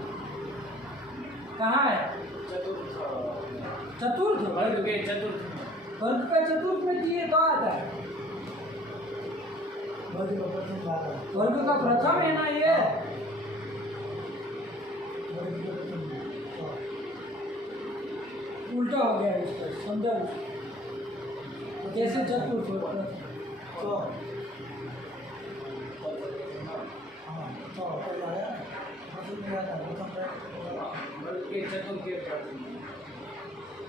कहाँ है? चतुर्थ वर्ग के चतुर्थ, वर्ग का चतुर्थ में दिए तो आता है। वर्ग का प्रथम है ना ये। उल्टा हो गया इसका, समझा? तो कैसे चतुर्थ होगा?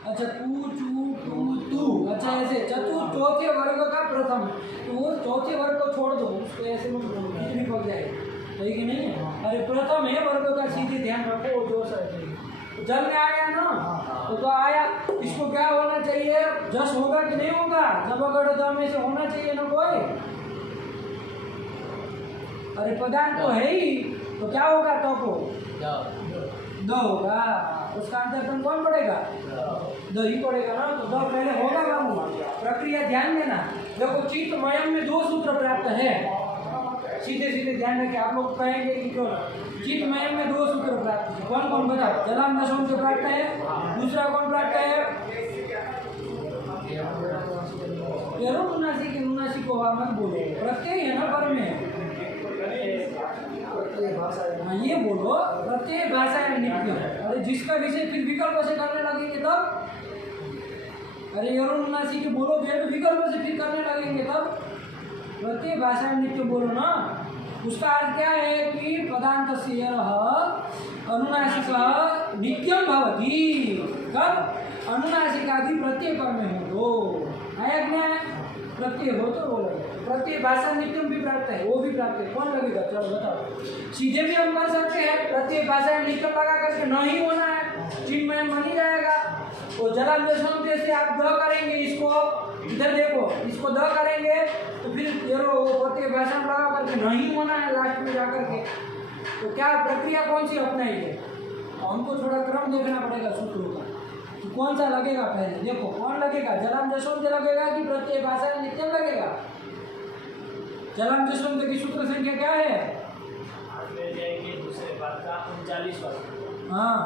अच्छा तू, अच्छा ऐसे चतुर्थ चौथे वर्ग का प्रथम, तो वो चौथे वर्ग को छोड़ दो, उसको ऐसे में कितनी पक जाएगी, सही कि नहीं है? अरे प्रथम है वर्ग का, सीधे ध्यान रखो, जो सही तो जल में आ गया ना। तो आया, इसको क्या होना चाहिए? जस होगा कि नहीं होगा? जब अगर दम में से होना चाहिए ना कोई। अरे पदार्थ तो है ही, तो क्या होगा? तो को द होगा, उसका अंतर्गत कौन पड़ेगा? द ही पड़ेगा ना। तो द पहले होगा बाबू, प्रक्रिया ध्यान देना। देखो चित्तमयम में दो सूत्र प्राप्त है, सीधे सीधे ध्यान रखिए। आप लोग कहेंगे कि क्यों? चित्तमयम में दो सूत्र प्राप्त है, कौन कौन बताओ? जलाम दशम से प्राप्त है, दूसरा कौन प्राप्त है? अनुनासिक को मत बोलो, प्रत्यय है ना पर में। हाँ ये बोलो प्रत्यय भाषा है नित्य। अरे जिसका विषय फिर विकल्प से करने लगेंगे तब, अरे अनुनासिक बोलो फिर विकल्प से फिर करने लगेंगे तब। प्रत्यय भाषा है नित्य बोलो ना, उसका अर्थ क्या है कि पदान्तस्य अनुनासिकः नित्यं भवति। कब? अनुनासिकादि प्रत्यय पर में हो तो आया क्या है? प्रत्यय हो तो वो लगे। प्रत्यय भाषा नित्यम भी प्राप्त है, वो भी प्राप्त है। कौन लगेगा? चलो बताओ। सीधे भी हम कर सकते हैं, प्रत्यय भाषा नित्यम लगा करके नहीं होना है, चिन्मय बन ही जाएगा। तो जलांजसम जैसे आप द करेंगे, इसको इधर देखो, इसको द करेंगे तो फिर वो प्रत्यय भाषा में लगा करके नहीं होना है लास्ट में जाकर के। तो क्या प्रक्रिया कौन सी अपनाइए? हमको थोड़ा क्रम देखना पड़ेगा सूत्रों का, तो कौन सा लगेगा पहले। देखो कौन लगेगा, जलाम जसोम लगेगा कि प्रत्यय भाषा नित्यम लगेगा? जलाम जसोम की सूत्र संख्या क्या है? दूसरे पाठ का 39वां। हाँ,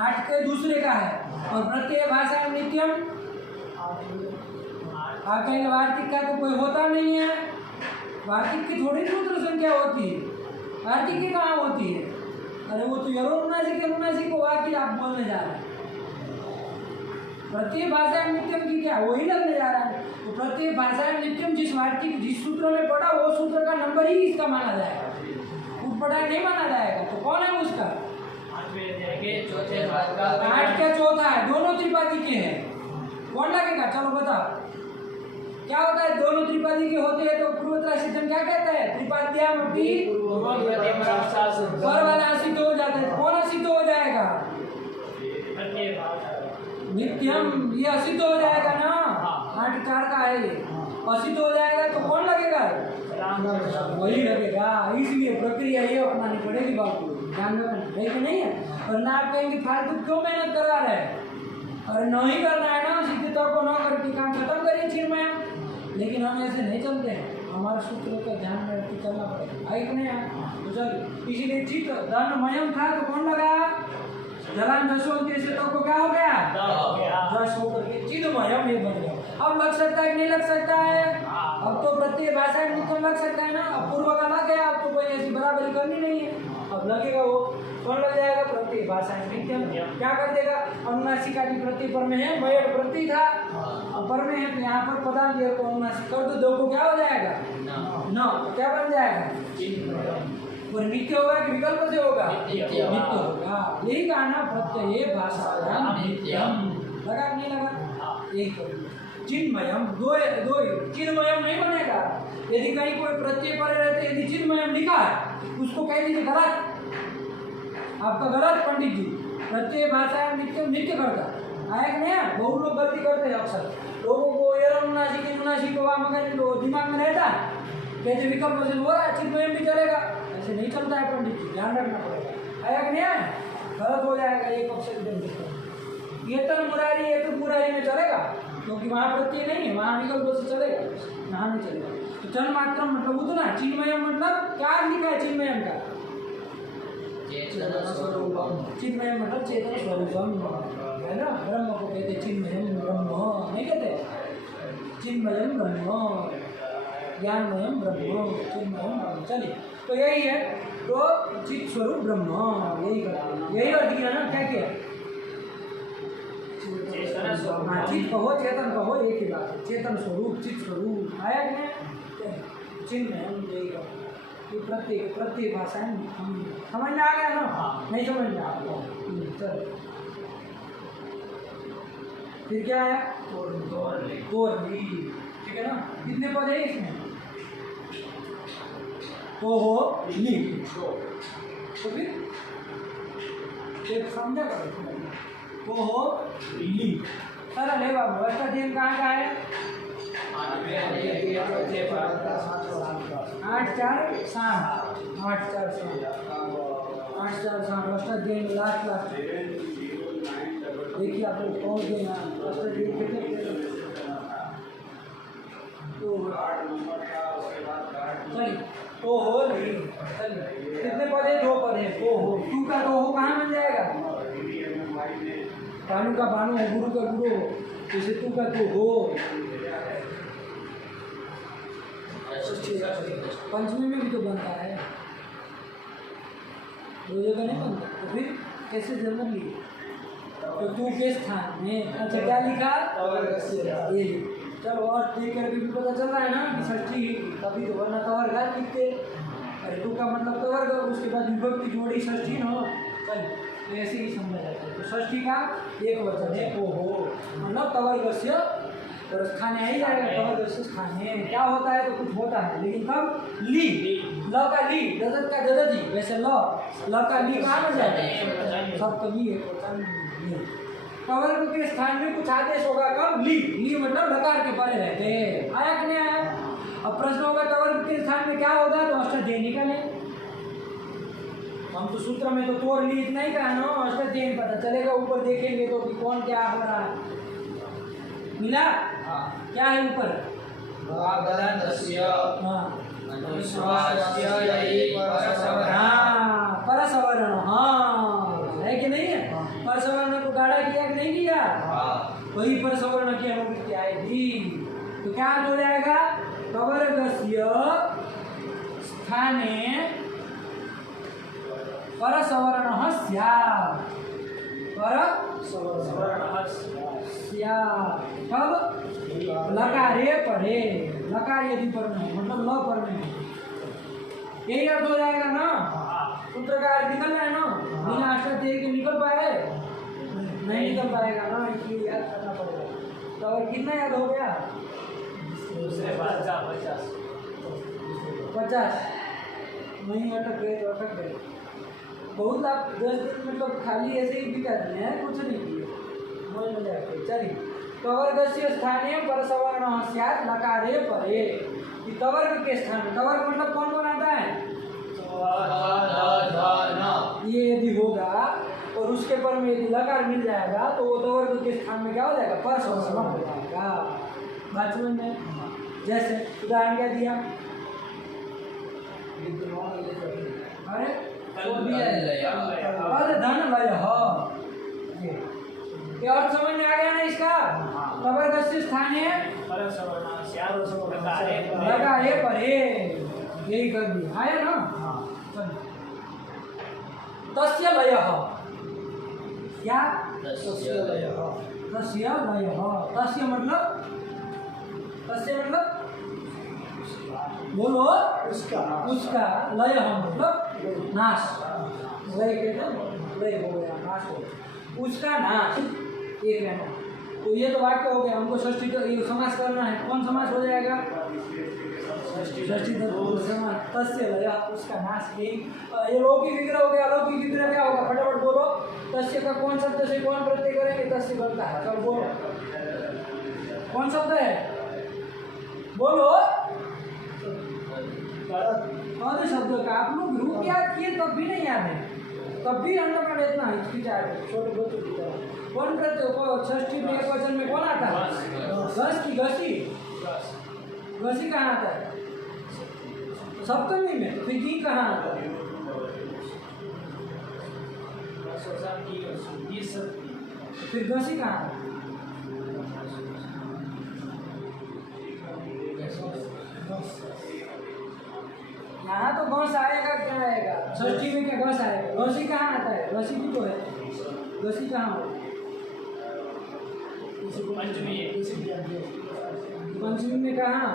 8 के दूसरे का है। और प्रत्यय भाषा नित्यम आकल वार्तिक का तो कोई होता नहीं है। वार्तिक की थोड़ी सूत्र संख्या होती है, वार्तिक की कहाँ होती है? अरे वो तो यरोनुनासिक को वाक्य आप बोलने जा रहे हैं। प्रत्यय भाषा नित्यम की क्या वही लगने जा रहा है। तो प्रत्यय भाषा नित्यम जिस वार्तिक जिस सूत्र में पढ़ा वो सूत्र का नंबर ही इसका माना जाएगा, पढ़ा नहीं माना जाएगा। तो कौन है उसका? 8 का चौथा है, दोनों त्रिपादी के हैं। कौन लगेगा? चलो बताओ क्या होता है? दोनों त्रिपादी के होते हैं तो पूर्वोत्तर सिद्धम क्या कहता है? त्रिपाद्याम अपि स्वर वाला असिद्ध हो जाता है। कौन असिद्ध हो जाएगा? नित्यम, ये असिद्ध हो जाएगा ना। 8 4 का है, असिद्ध हो जाएगा तो कौन लगेगा? वही लगेगा। इसलिए प्रक्रिया ये अपनानी पड़ेगी बाबू, ध्यान रखना है कि नहीं है। और ना आप कहेंगे फालतू क्यों मेहनत करवा रहे हैं? अरे नहीं करना है ना, सिद्धता को न करके काम खत्म करिए चिन्मय। लेकिन हम ऐसे नहीं चलते हैं, हमारा सूत्रों का ध्यान में रख के चलना पड़ेगा। आई नहीं है तो चल। इसीलिए चित्त धनमयम था तो कौन लगा? जलान जसों से तो क्या हो गया? जस होकर के चिन्मयम ये बन गया। अब लग सकता है कि नहीं लग सकता है? अब तो प्रत्यय भाषा नित्यम लग सकता है ना। अब पूर्व का लग गया, अब तो कोई ऐसी बराबरी करनी नहीं है। अब लगेगा वो कौन लग जाएगा? प्रत्यय भाषा नित्यम। क्या कर देगा? अनुनासिक आदि प्रत्यय पर में है, मयट प्रत्यय था अब पर में है, तो यहाँ पर पदार्थ को अनुनासिक कर दो, दो को क्या हो जाएगा? न। क्या बन जाएगा? और नित्य होगा कि विकल्प से होगा? नित्य होगा। यही कहा ना, प्रत्यय भाषा नित्यम। लगा नहीं लगा? एक चिन्मयम दो चिन्मयम नहीं बनेगा। यदि कहीं कोई प्रत्यय पर रहते, यदि चिन्मयम लिखा है उसको कह दीजिए गलत, आपका गलत पंडित जी। प्रत्यय भाषा नित्य नित्य करता आया कि नहीं? बहुत लोग गलती करते हैं अक्सर। लोगों को यरोनुनासिक को मगर दिमाग में रहता है, कहते विकल्प से हो रहा है, चिन्मयम भी चलेगा। ऐसे नहीं चलता है पंडित जी, ध्यान रखना पड़ेगा। आया कि नहीं है? गलत हो जाएगा एक अक्षर। ये तन मुरारी, ये तो मुरारी में चलेगा क्योंकि वहाँ प्रत्यय नहीं है, वहाँ विकल्प से चलेगा, यहाँ नहीं चलेगा। तो तन मात्र मतलब उतना। चिन्मयम मतलब क्या लिखा है? चिन्मयम का चिन्मयम मतलब चेतन स्वरूपम है ना। ब्रह्म को कहते चिन्मयम ब्रह्म, नहीं कहते? चिन्मयम ब्रह्म, ज्ञानमयम ब्रह्म, चिन्मयम ब्रह्म। चलिए, तो यही है। तो चित स्वरूप ब्रह्म, यही करते, यही अर्थ किया ना। क्या किया? हाँ, चित कहो चेतन कहो एक ही बात है। चेतन स्वरूप चित स्वरूप आया कि नहीं? चिन्ह यही करते। प्रत्यय भाषा हम समझ में आ गया ना? नहीं समझ में आ गया? चलो फिर क्या है? कोरली, ठीक है ना? कितने पद है इसमें? तो हो ली। तो फिर एक समझा करो। तो हो ली सरल है बाबू। अष्टाध्यायी कहाँ का है? 8 4 7 8 4 7 अष्टाध्यायी में लास्ट देखिए आप लोग पहुँच गए यहाँ। अष्टाध्यायी कितने? चलिए तो हो नहीं। चलिए कितने पद है? 2 पद है। तो हो, तू का तो हो कहाँ बन जाएगा? भानु का भानु हो, गुरु का गुरु हो, जैसे तू का तू हो। पंचमी में भी तो बनता है, 2 जगह नहीं बनता। तो फिर कैसे जन्म लिए? तो तू के स्थान में अच्छा क्या लिखा? ये चलो और देख कर भी पता चल रहा है ना कि षष्ठी कभी तो वरना कवर घात लिखते। अरे टू का मतलब कवर का, उसके बाद विभक्ति जोड़ी षष्ठी ना, चल तो ऐसे ही समझा जाता है। तो षष्ठी का एक वचन है ओहो, मतलब कवर्गस्य और स्थाने ही जाएगा, कवर्गस्य स्थाने क्या होता है तो कुछ होता है, लेकिन कब ली, ल का ली, ददत का ददती, वैसे ल का ली कहाँ में जाएगा, सब तो ली एक वचन ली। कवर्ग के स्थान में कुछ आदेश होगा कब, ली मतलब लकार के परे रहते हैं, आया कि नहीं आया। अब प्रश्न होगा कवर्ग के स्थान में क्या होगा, तो अष्टाध्यायी निकाले। हम तो सूत्र में तो तोड़ ली इतना ही कहा ना, अष्टाध्यायी पता चलेगा, ऊपर देखेंगे तो कि कौन क्या हो रहा है। मिला क्या है ऊपर, परसवर्ण, हाँ है कि नहीं है, परसवर्ण को गाढ़ा किया कि नहीं किया, वही परसवर्ण की अनुभूति आएगी। तो क्या हो जाएगा, कवर्गस्य स्थाने परसवर्णः स्यात्, परसवर्णः स्यात् कब, लकारे परे, लकार यदि पर में मतलब ल पर में, यही अर्थ हो जाएगा ना। सूत्र का अर्थ निकल रहा है ना, बिना अष्टाध्यायी के निकल पाए नहीं निकल पाएगा ना, इसलिए याद करना पड़ेगा। तो और कितना याद हो गया, 50 नहीं अटक गए तो अटक गए। बहुत लाभ 10 दिन मतलब खाली ऐसे ही बिता दिए हैं, कुछ नहीं किए, मौज मजा आते। चलिए, कवर्गस्य स्थाने परसवर्णः स्यात् लकारे परे, कवर्ग के स्थान, कवर्ग मतलब कौन कौन आता है, ये यदि होगा और उसके पर में यदि लकार मिल जाएगा तो वो कवर्ग के स्थान में क्या हो जाएगा, परसवर्ण हो जाएगा। बात समझ में, जैसे उदाहरण क्या दिया, अरे पद धन लय, ये अर्थ समझ में आ गया ना इसका। कवर्गस्य स्थाने लकारे परे, यही कर दिया, आया ना। तस्य लयः, क्या तस्य लयः, तस्य मतलब, तस्य मतलब बोलो उसका लय मतलब नाश, लय कहते हैं, लय हो गया नाश हो, उसका नाश एक रहना। तो ये तो वाक्य हो गया, हमको षष्ठी तो ये समास करना है, कौन समास हो जाएगा, षष्ठी समास, तस्य लय उसका नाश। ये लौकिक विग्रह हो गया, अलौकिक विग्रह क्या होगा, फटाफट बोलो, तस्य का कौन शब्द से कौन प्रत्यय करेंगे, तस्य बनता है, चलो बोलो कौन शब्द है, बोलो पद शब्द का। आप लोग रूप याद किए तब भी नहीं याद है, तब भी अंडरग्राउंड इतना हिचकिचाहट, छोटे बच्चों की तरह। कौन करते हो, षष्ठी में एक वचन में कौन आता है, घस की घसी, घसी कहाँ आता है, सप्तमी में, तो फिर की कहाँ आता है, फिर घसी कहाँ आता है, यहाँ तो घस आएगा, क्या आएगा, षष्ठी में क्या घस आएगा, घसी कहाँ आता है, घसी भी तो है, घसी कहाँ हो, पंचमी में कहाँ,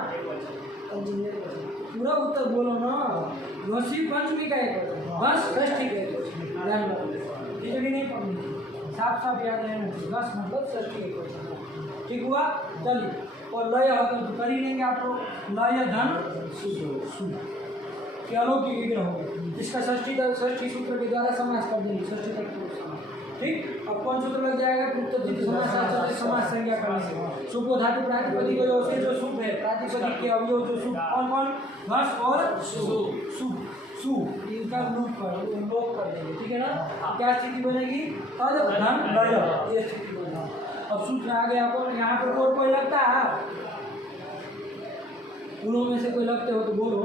पूरा उत्तर बोलो ना, घसी पंचमी का एक वचन, बस षष्ठी का एक वचन, ध्यान रखो, खिचड़ी नहीं पढ़नी, साफ साफ याद रहना चाहिए, बस मतलब षष्ठी एक वचन, ठीक हुआ। चलिए, और लय तो कर ही लेंगे आप लोग, लय धन शुभ, अलौकिक विग्रह हो गया, इसका षष्ठी सूत्र के द्वारा समास कर देंगे, षष्ठी तक, ठीक। अब कौन सूत्र लग जाएगा, कृतजित समास, समास संज्ञा करने से, सुप धातु प्रातिपदिक से जो सुप है, प्रातिपदिक के अवयव जो सुप, कौन कौन, घस और सु, इनका लोप कर देंगे, ठीक है ना। क्या स्थिति बनेगी, पद धन लय, ये स्थिति बनेगी। अब सूत्र आ गया, आपको यहाँ पर कोई लगता है, उनों में से कोई लगते हो तो बोलो,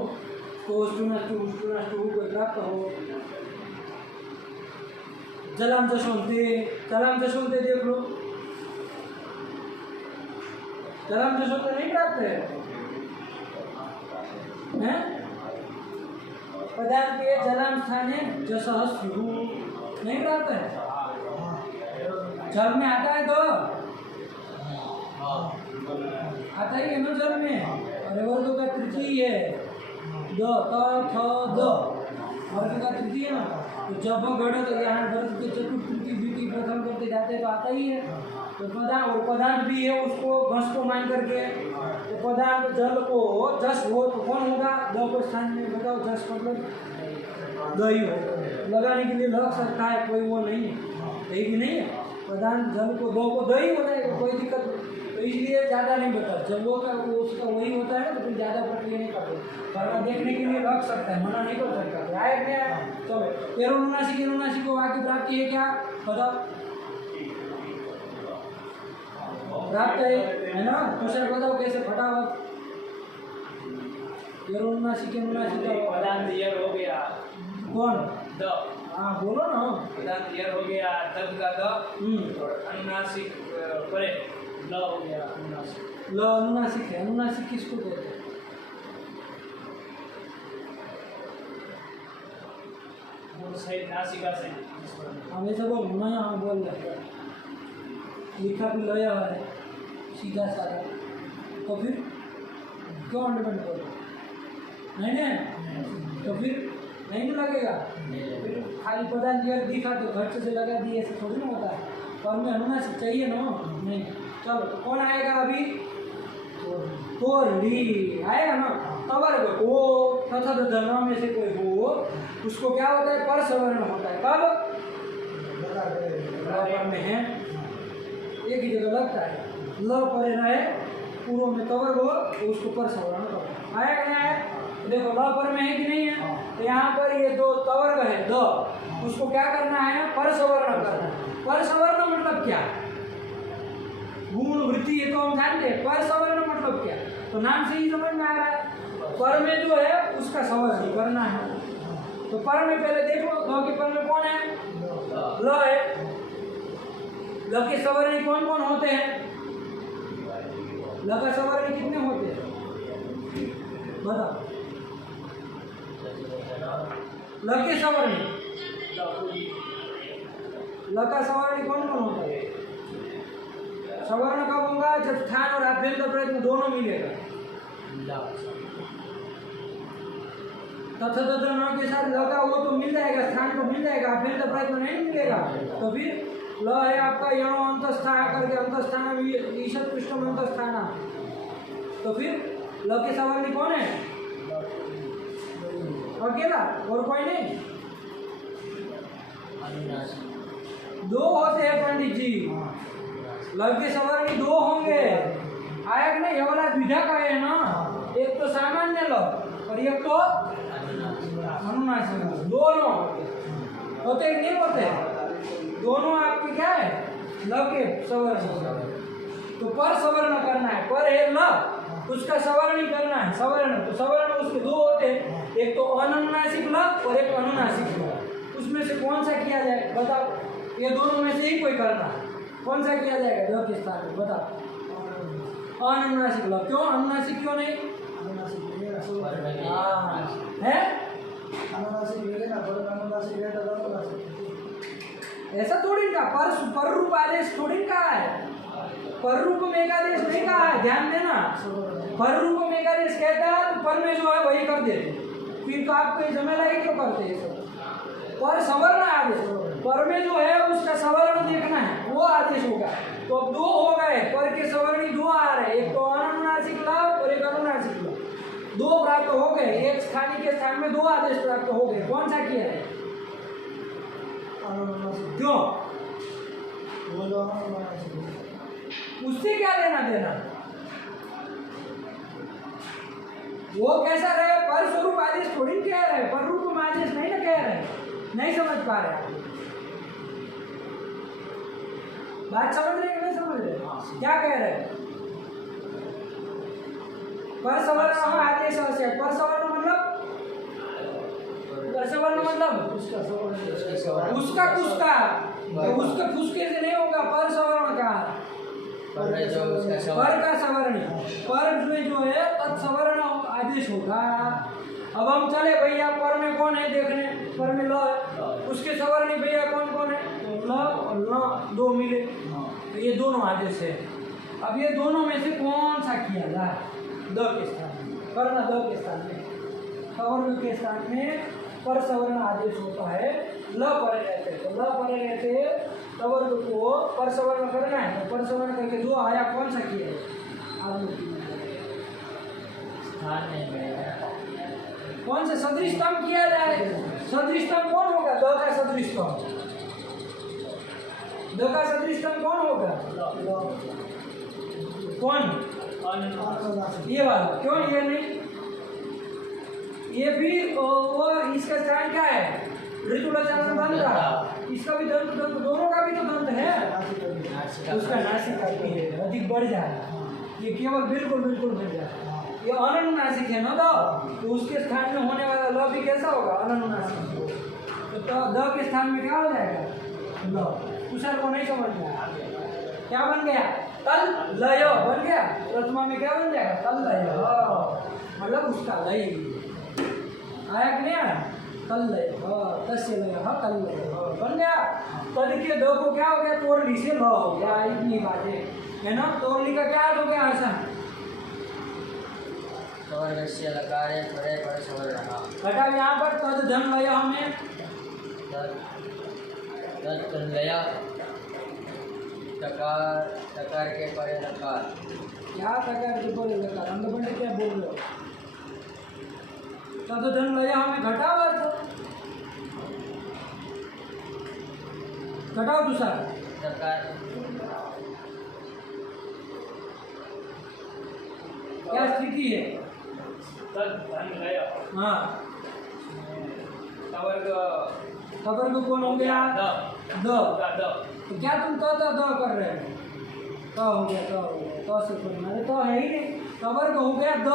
तो स्टूनाष्टु कोई प्राप्त हो, जलाम जशोंते देख लो, जलाम जशोंते नहीं प्राप्त है, हैं? पदार्थ के जलाम स्थाने जसः स्युः नहीं प्राप्त है, जल में आता है तो आता आता ही है ना जल में, और वर्ग का तृतीय है द, त, थ, द, वर्ग का तृतीय है ना। तो जब गढ़ तो यहाँ वर्ग के चतुर्थ तृतीय द्वितीय प्रथम करते जाते तो आता ही है। तो पदार्थ और पदार्थ भी है, उसको घस को मान करके, तो पदार्थ जल को जस हो तो कौन होगा, द को स्थान में बताओ, जस मतलब दही हो, लगाने के लिए लग सकता है, कोई वो नहीं है, यही भी नहीं है। पदार्थ जल को दो को दही हो जाएगा, कोई दिक्कत नहीं। तो इसलिए ज़्यादा नहीं बता, जब वो का वो उसका वही होता है ना, तो फिर ज़्यादा प्रक्रिया नहीं करते, वरना देखने के लिए लग सकता है, मना नहीं कर सकता। आए क्या चलो, एरोनुनासिक एरोनुनासिक को वाक्य प्राप्ति है क्या बताओ, प्राप्त है ना। तुषार बताओ कैसे फटाफट, एरोनुनासिक एरोनुनासिक पदार्थ यर हो गया कौन, द, हाँ बोलो ना। पदार्थ यर हो गया तद का द, और अनुनासिक परे ल हो गया अनुनासिक। ल अनुनासिक है, अनुनासिक किसको कहते हैं, वो सही नासिका से हम ऐसा बोल नया हम बोल रहे हैं, लिखा भी लया है सीधा साधा, तो फिर क्यों डिपेंड करो, नहीं ना, तो फिर नहीं ना लगेगा, फिर खाली पदार्थ दिखा तो खर्च से लगा दिए, ऐसा थोड़ी ना होता है। पर में अनुनासिक चाहिए ना, नहीं। चलो कौन आएगा अभी, तोरड़ी आएगा ना। तवर्ग ओ तथा धर्म में से कोई हो, उसको क्या होता है, पर सवर्ण होता है। कब ल में है, एक ही जगह लगता है, ल परे रहे पूर्व में तवर्ग हो तो उसको पर सवर्ण करो। आया कि नहीं आया, देखो ल पर में है कि नहीं है, तो यहाँ पर ये दो तवर्ग है द, उसको क्या करना है, पर सवर्ण करना है। पर सवर्ण मतलब क्या, गुण वृत्ति ये तो हम जानते हैं, पर सवर्ण मतलब क्या, तो नाम से ही समझ में आ रहा है। पर में जो है उसका सवर्ण करना है, तो पर में पहले देखो, द के पर में कौन है, ल है, ल के सवर्ण कौन कौन होते हैं, ल का सवर्ण कितने होते हैं बताओ, ल के सवर्ण, ल का सवर्ण कौन कौन होता है, सवर्ण कब होगा, जब स्थान और आभ्यंतर प्रयत्न दोनों मिलेगा। तथा तथा के साथ ल का वो तो मिल जाएगा, स्थान तो मिल जाएगा, आभ्यंतर प्रयत्न नहीं मिलेगा। तो फिर ल है आपका यणो अंतस्थान करके, अंतस्थान ईशत पृष्ठम अंतस्थान, तो फिर ल के सवर्ण कौन है, अकेला और कोई नहीं, दो होते हैं पंडित जी, लव के सवर्ण दो होंगे, आया कि नहीं, ये वाला द्विधा का है ना, एक तो सामान्य लव और एक तो अनुनासिक, दोनों होते कि नहीं होते, दोनों आपके क्या है, लव के सवर्ण, तो पर सवर्ण करना है, पर है लव, उसका सवर्ण ही करना है, सवर्ण, तो सवर्ण उसके दो होते हैं, एक तो अनुनासिक लव और एक अनुनासिक लव, उसमें से कौन सा किया जाए बताओ, ये दोनों में से ही कोई करना है, कौन सा किया जाएगा द के स्थान में बताओ, अनुनासिक लव, क्यों अनुनासिक क्यों नहीं, है अनुनासिक लेके ना, पर अनुनासिक है तो अनुनासिक, ऐसा थोड़ी का, पर रूप आदेश थोड़ी कहा है, पर रूप में एकादेश नहीं कहा है, ध्यान देना, पर रूप में एकादेश कहता है तो पर में जो है वही कर देते, फिर तो आपको झमेला ही क्यों करते हैं सब, पर सवर्ण आदेश, पर में जो है उसका सवर्ण देखना है, वो आदेश होगा। तो अब दो हो गए, पर के सवर्ण दो आ रहे, एक तो अनुनासिक लव और एक अनुनासिक लव, दो प्राप्त हो गए, एक स्थानीय के स्थान में दो आदेश प्राप्त हो गए, कौन सा किया है, क्यों, उससे क्या लेना देना, वो कैसा रहे, पर स्वरूप आदेश थोड़ी कह रहे, पर रूप में आदेश नहीं ना कह रहे, नहीं समझ पा रहे, बात समझ रहे नहीं समझ रहे, क्या कह रहे हैं, पर सवर्ण आदेश है, पर सवर्ण मतलब, पर सवर्ण मतलब उसका कुसका, उसके फुसके से नहीं होगा, पर सवर्ण का, पर का सवर्ण, पर में जो है तत्सवर्ण आदेश होगा। अब हम चले भैया, पर में कौन है देखने, पर में ल है, उसके सवर्ण भैया कौन कौन है, ल और ल दो मिले, तो ये दोनों आदेश है। अब ये दोनों में से कौन सा किया जाए? द के स्थान में करना, द के स्थान में, सवर्ण के स्थान में पर सवर्ण आदेश होता है, ल परे रहते, तो ल परे रहते सवर्ण को पर सवर्ण करना है, तो पर सवर्ण करके दो आया, कौन सा किया है? स्थान नहीं मिलेगा। कौन से सदृशतम किया जाए? सदृशतम कौन होगा? द का सदृशतम, द का सदृशतम कौन होगा? कौन? ये वाला। क्यों ये नहीं? ये भी वो इसका स्थान क्या है? ऋतुलचन दंत का, इसका भी दंत, दंत दोनों का भी तो दंत है, उसका नासिका भी है, अधिक बढ़ जाए, ये केवल बिल्कुल बिल्कुल बढ़ जाए। ये अनुनासिक है ना, तो उसके स्थान में होने वाला ल भी कैसा होगा? अनुनासिक। तो द के स्थान में क्या हो जाएगा? ल। तुषार को नहीं समझ में आया, क्या बन गया? तल लय बन गया। प्रथमा में क्या बन जाएगा? तल लय, मतलब उसका लय आया कि नहीं आया? तल लय, तस्य लय, तल लय बन गया। तद के दो को क्या हो गया? तोरली से ल हो गया, इतनी बात है ना। तोरली का क्या अर्थ हो गया? ऐसा सवर्णस्य लकारे परे पर सवर्णः। घटा यहाँ पर तद धन लय हमें तन्लय टकार, टकार के परे लकार। क्या टकार के परे लकार? अंगबंड क्या बोल रहे हो? तद धन लय हमें घटाओ अर्थ, घटाओ दूसरा टकार क्या स्थिति है? तन्लय हाँ, सवर्ग खबर को कौन हो गया? द। द तो क्या तुम द कर रहे हो? त हो गया, त हो गया, त से करना, अरे तो है ही नहीं, खबर को हो गया द।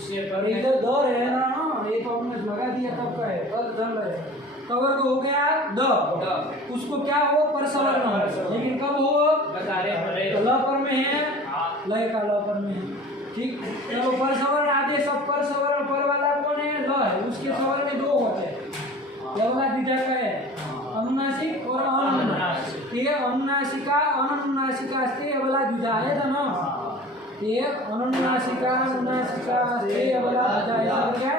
से और इधर द रहे ना, ये तो हमने लगा दिया तब का है, तद धन लय। खबर को हो गया द, उसको क्या हो? पर सवर्ण हो, लेकिन कब हो? लकारे परे तो ल पर में है, लय का ल पर में है, ठीक। तो पर सवर्ण आदेश, सब पर सवर्ण पर वाला कौन है? ल है, उसके सवर्ण में दो होते हैं, यवला द्विधा का है, अनुनासिक और अनुनासिक। ये अनुनासिका अनुनासिका अस्ते यवला द्विधा है ना, ये अनुनासिका अनुनासिका अस्ते यवला द्विधा है क्या?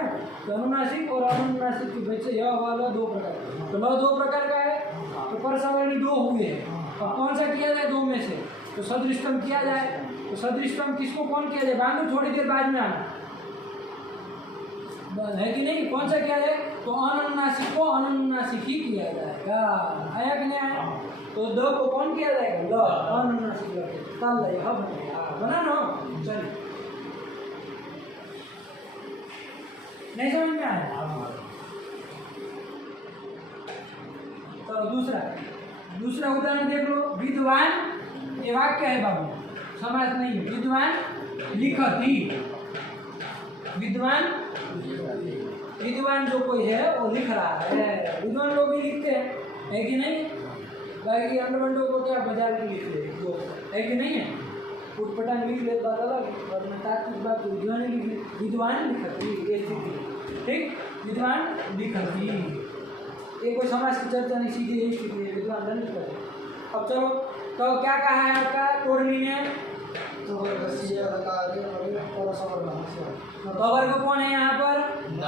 तो अनुनासिक और अनुनासिक के बीच यह वाला दो प्रकार, तो ल दो प्रकार का है, तो पर सवर्णी दो हुए हैं। अब कौन सा किया जाए दो में से? तो सदृष्टम किया जाए। तो सदृष्टम किसको कौन किया जाए? बांधो, थोड़ी देर बाद में आना है कि नहीं? कौन सा किया जाए? तो अनुनासिक को अनुनासिक ही किया जाएगा, आया कि नहीं आया? तो द को कौन किया जाएगा? ल, अनुनासिक लगे, तल लय बना ना। चलिए, नहीं समझ में आया? तो दूसरा उदाहरण देख लो। विद्वान, ये वाक्य है बाबू, समास नहीं है। विद्वान लिखती, विद्वान जो कोई है वो लिख रहा है। विद्वान लोग भी लिखते हैं, है कि नहीं? बाकी अंडरबंडों को क्या बाजार के लिखते हैं वो, है कि नहीं है? उठपटांग लिख ले बात अलग, और मैं तात्विक बात तो विद्वान लिख ले। विद्वान लिखती, ये ठीक, विद्वान लिखती, ये कोई समाज की चर्चा नहीं, सीधी यही स्थिति है, विद्वान नहीं करते। अब चलो, तो क्या कहा है आपका तोड़नी ने? वर्ग कौन है यहाँ पर? न,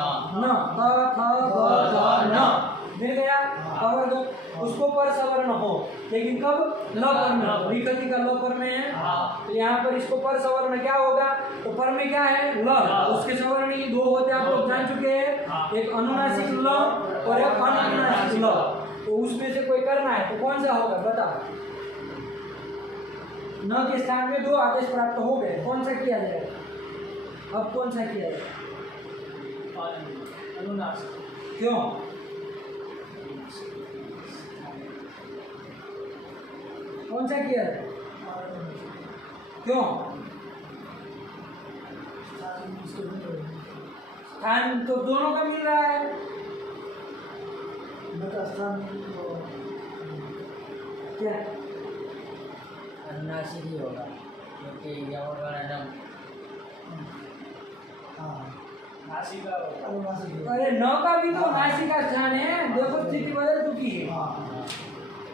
मिल गया। वर्ग उसको पर सवर्ण हो, लेकिन कब? ल पर में, विकति का ल पर में है, तो यहाँ पर इसको पर सवर्ण क्या होगा? तो पर में क्या है? ल, उसके सवर्ण ही दो होते हैं, आप लोग जान चुके हैं, एक अनुनासिक ल और एक अनुनासिक ल। तो उसमें से कोई करना है तो कौन सा होगा बताओ? न के स्थान में दो आदेश प्राप्त हो गए, कौन सा किया जाएगा? अब कौन सा किया जाएगा? अनुनासिक। क्यों? कौन सा किया जाए? क्यों? स्थान तो दोनों का मिल रहा है। क्या? अनुनासिक ही होगा, क्योंकि यमगणनम। नासिका अरे न का भी तो नासिका स्थान है, देखो स्थिति बदल चुकी है।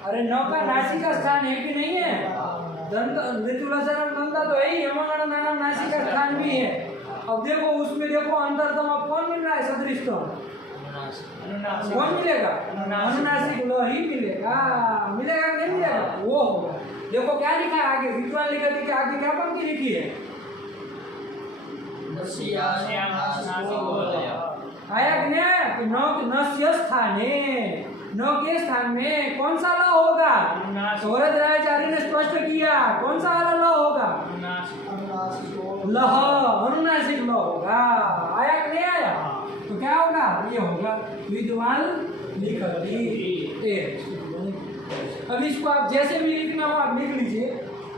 अरे न का नासिका स्थान है कि नहीं है? दंत ऋतुलचरम दंता तो है ही, यमगण नाना नासिक का स्थान भी है। अब देखो उसमें देखो अंतरतम अब कौन मिल रहा है सदृष्टम? कौन मिलेगा? अनुनासिक ल ही मिलेगा। मिलेगा नहीं मिलेगा? वो होगा। देखो क्या लिखा है आगे, विद्वान लिखा थी कि आगे क्या पंक्ति लिखी है? आया कि नहीं? नस्य स्थाने, न के स्थान में कौन सा ल होगा? वरदराचार्य ने स्पष्ट किया कौन सा वाला ल होगा? लह, अनुनासिक ल होगा। आया कि नहीं आया? तो क्या होगा? ये होगा विद्वान लिखती। अब इसको आप जैसे भी लिखना हो आप लिख लीजिए,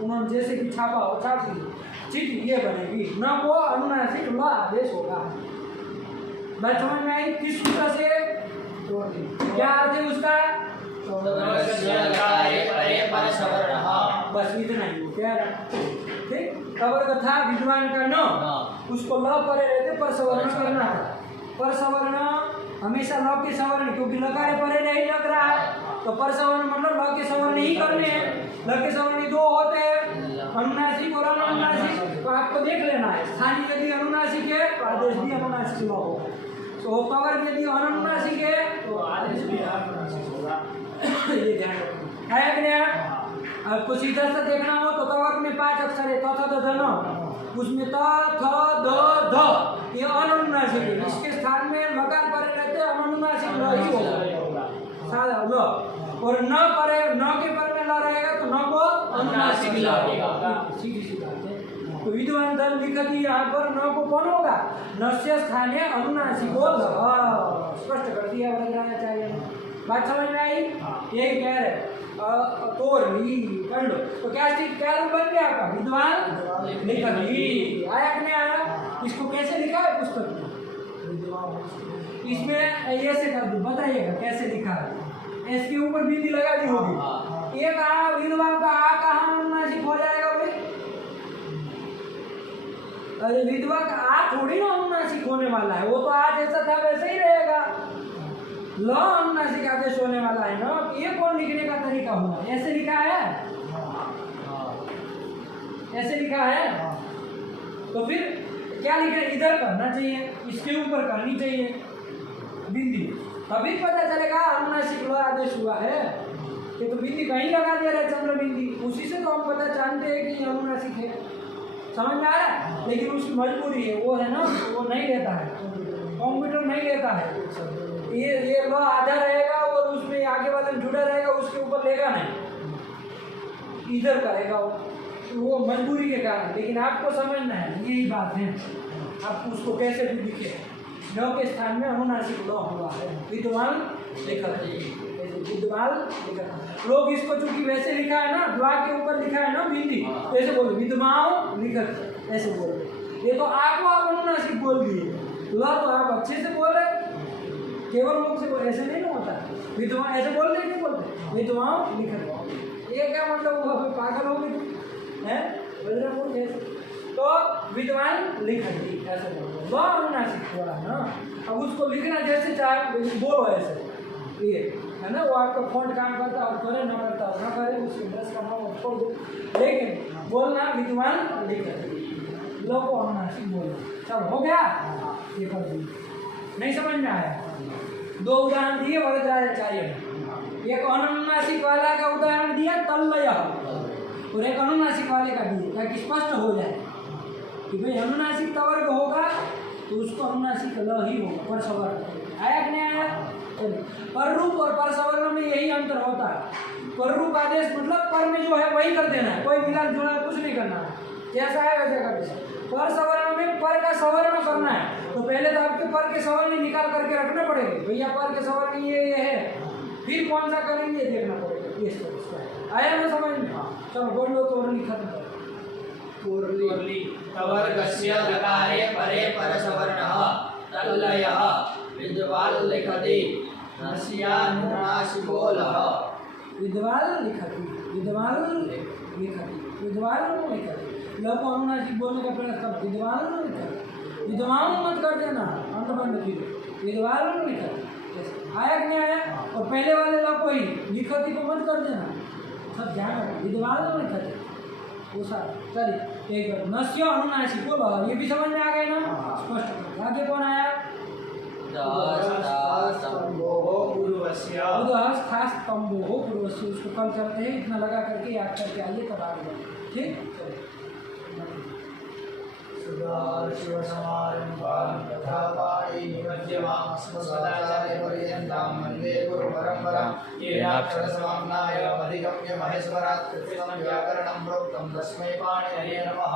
उन्होंने जैसे कि छापा हो छाप लीजिए, ठीक ये बनेगी। न को अनुनासिक ल आदेश होगा। बात समझ में आई? किस सूत्र से? क्या अर्थ है उसका? बस इतना ही हो क्या? ठीक, कवर था विद्वान का न, उसको ल परे रहते पर सवर्ण करना है। पर सवर्ण हमेशा ल के सवर्ण, क्योंकि लकारे परे नहीं लग रहा है तो पर सवर्ण मतलब ल के सवर्ण ही करने हैं। ल के सवर्ण दो होते हैं, अनुनासिक और अनुनासिक। तो आपको देख लेना है, स्थानीय यदि अनुनासिक है तो आदेश भी अनुनासिक ल होगा, तो कवर यदि अनुनासिक है तो आदेश भी अनुनासिक होगा। ये ध्यान रखना है कि नहीं? आपको सीधा सा देखना हो तो कवर में 5 अक्षर है, त थ द ध न, उसमें त थ द ध ये अनुनासिक है। इसके स्थान में लकार पर रहते अनुनासिक ल ही होगा, सादा ल। और न परे, न के पर में ल रहेगा तो न को अनुनासिक ल होगा। सीधी सी बात है। तो विद्वान धर्म लिखती यहाँ पर न को कौन होगा? नस्य स्थाने अनुनासिको ल, स्पष्ट कर दिया वरदराचार्य ने। बात समझ में आई? यही कह रहे तोरली कर लो। तो क्या चीज क्या रूप बन गया आपका? विद्वान लिखती। आया कि नहीं आया? इसको कैसे लिखा है पुस्तक में? इसमें ऐसे कर दो, बताइएगा कैसे लिखा है। इसके ऊपर बिंदी लगा दी होगी, एक आ विद्वान का आ कहाँ अनुनासिक हो जाएगा भाई? अरे विधवा का आ थोड़ी ना अनुनासिक होने वाला है, वो तो आ जैसा था वैसे ही रहेगा। ल अनुनासिक आदेश होने वाला है ना। ये कौन लिखने का तरीका हुआ? ऐसे लिखा है, ऐसे लिखा है। तो फिर क्या लिखा? इधर करना चाहिए, इसके ऊपर करनी चाहिए बिंदी, तभी पता चलेगा अनुनासिक ल आदेश हुआ है। ये तो बिंदी कहीं लगा दे रहे चंद्र बिंदी, उसी से तो हम पता जानते हैं कि अनुनासिक है। समझ में आ रहा है? लेकिन उसकी मजबूरी है, वो है ना, वो नहीं लेता है, कंप्यूटर नहीं लेता है। ये ल आधा रहेगा और उसमें आगे वाला जुड़ा रहेगा, उसके ऊपर लेगा नहीं, इधर करेगा वो मजबूरी के कारण। लेकिन आपको समझना है, यही बात है। आप उसको कैसे भी लिखे, न के स्थान में अनुनासिक ल हुआ है। विद्वान लिखती, विद्वान लिखती। लोग इसको चूंकि वैसे लिखा है ना, द्वा के ऊपर लिखा है ना बिंदी, ऐसे बोलो विद्वान लिखती, ऐसे बोलो। ये तो आपको आप अनुनासिक बोल दिए, ल तो आप अच्छे से बोल रहे, केवल मुख से बोल, ऐसे नहीं ना होता। विद्वान ऐसे बोल रहे, नहीं बोलते विद्वान लिखती। ये क्या मतलब हुआ? पागल हो गई है? तो विद्वान लिखती ऐसे बोलो, अनुनासिक हुआ है ना। अब उसको लिखना जैसे चाहे बोलो ऐसे, ये है ना। वो आपका फॉन्ट काम करता और करे ना करता और ना करे, उसको ब्रश करना और छोड़ दो, लेकिन बोलना विद्वान लिखती, लोग को अनुनासिक बोलना। चलो हो गया, ये कर दी। नहीं समझ में आया? 2 उदाहरण दिए वरदराचार्य ने, एक अनुनासिक वाला का उदाहरण दिया तल्लय, और एक अनुनासिक वाले का दिया, ताकि स्पष्ट हो जाए कि भाई अनुनासिक तवर्ग होगा तो उसको अनुनासिक ल ही होगा, पर सवर्ण। आया कि नहीं आया? पर रूप और पर सवर्ण में यही अंतर होता है। पर रूप आदेश मतलब पर में जो है वही कर देना है, कोई मिला जुला कुछ नहीं करना है, जैसा है वैसा कर देना। पर सवर्ण में पर का सवर्ण करना है, तो पहले तो आपके पर के सवर्ण निकाल करके रखने पड़ेंगे, भैया पर के सवर्ण ये है, फिर कौन सा करेंगे ये देखना पड़ेगा। ये आया ना समझ में? चलो बोल लो तो खत्म कर। पूर्ली तवर्गस्य लकारे परे परसवर्णः तल्लयः विद्वान् लिखति नस्यानुनासिको लः। विद्वान् लिखति, विद्वान् लिखति, विद्वान् लिखति। लोग को अनुनासिक बोलने का प्रयास कर, विद्वान् लिखति, विद्वान मत कर देना, अंत बंद कीजिए, विद्वान् लिखति। आया कि नहीं आया? और पहले वाले लोग को ही लिखति को मत कर देना, सब ध्यान रखना, विद्वान् लिखति। वो सारा चलिए एक बार नस्य अनुनासिक बोलो ये भी समझ में आ गए ना स्पष्ट करो। आगे कौन आया उदहस्थास्तंभोः पूर्वस्य उसको कल करते हैं इतना लगा करके याद करके आइए तब आगे ठीक चलिए सदाशिवसमारम्भां तथा पाणिनिमध्यमामस्मदाचार्यपर्यन्तां वन्दे गुरुपरम्परां येनाक्षरसमाम्नाय अधिगम्य महेश्वरात् कृतं व्याकरणं प्रोक्तं तस्मै पाणिनये नमः।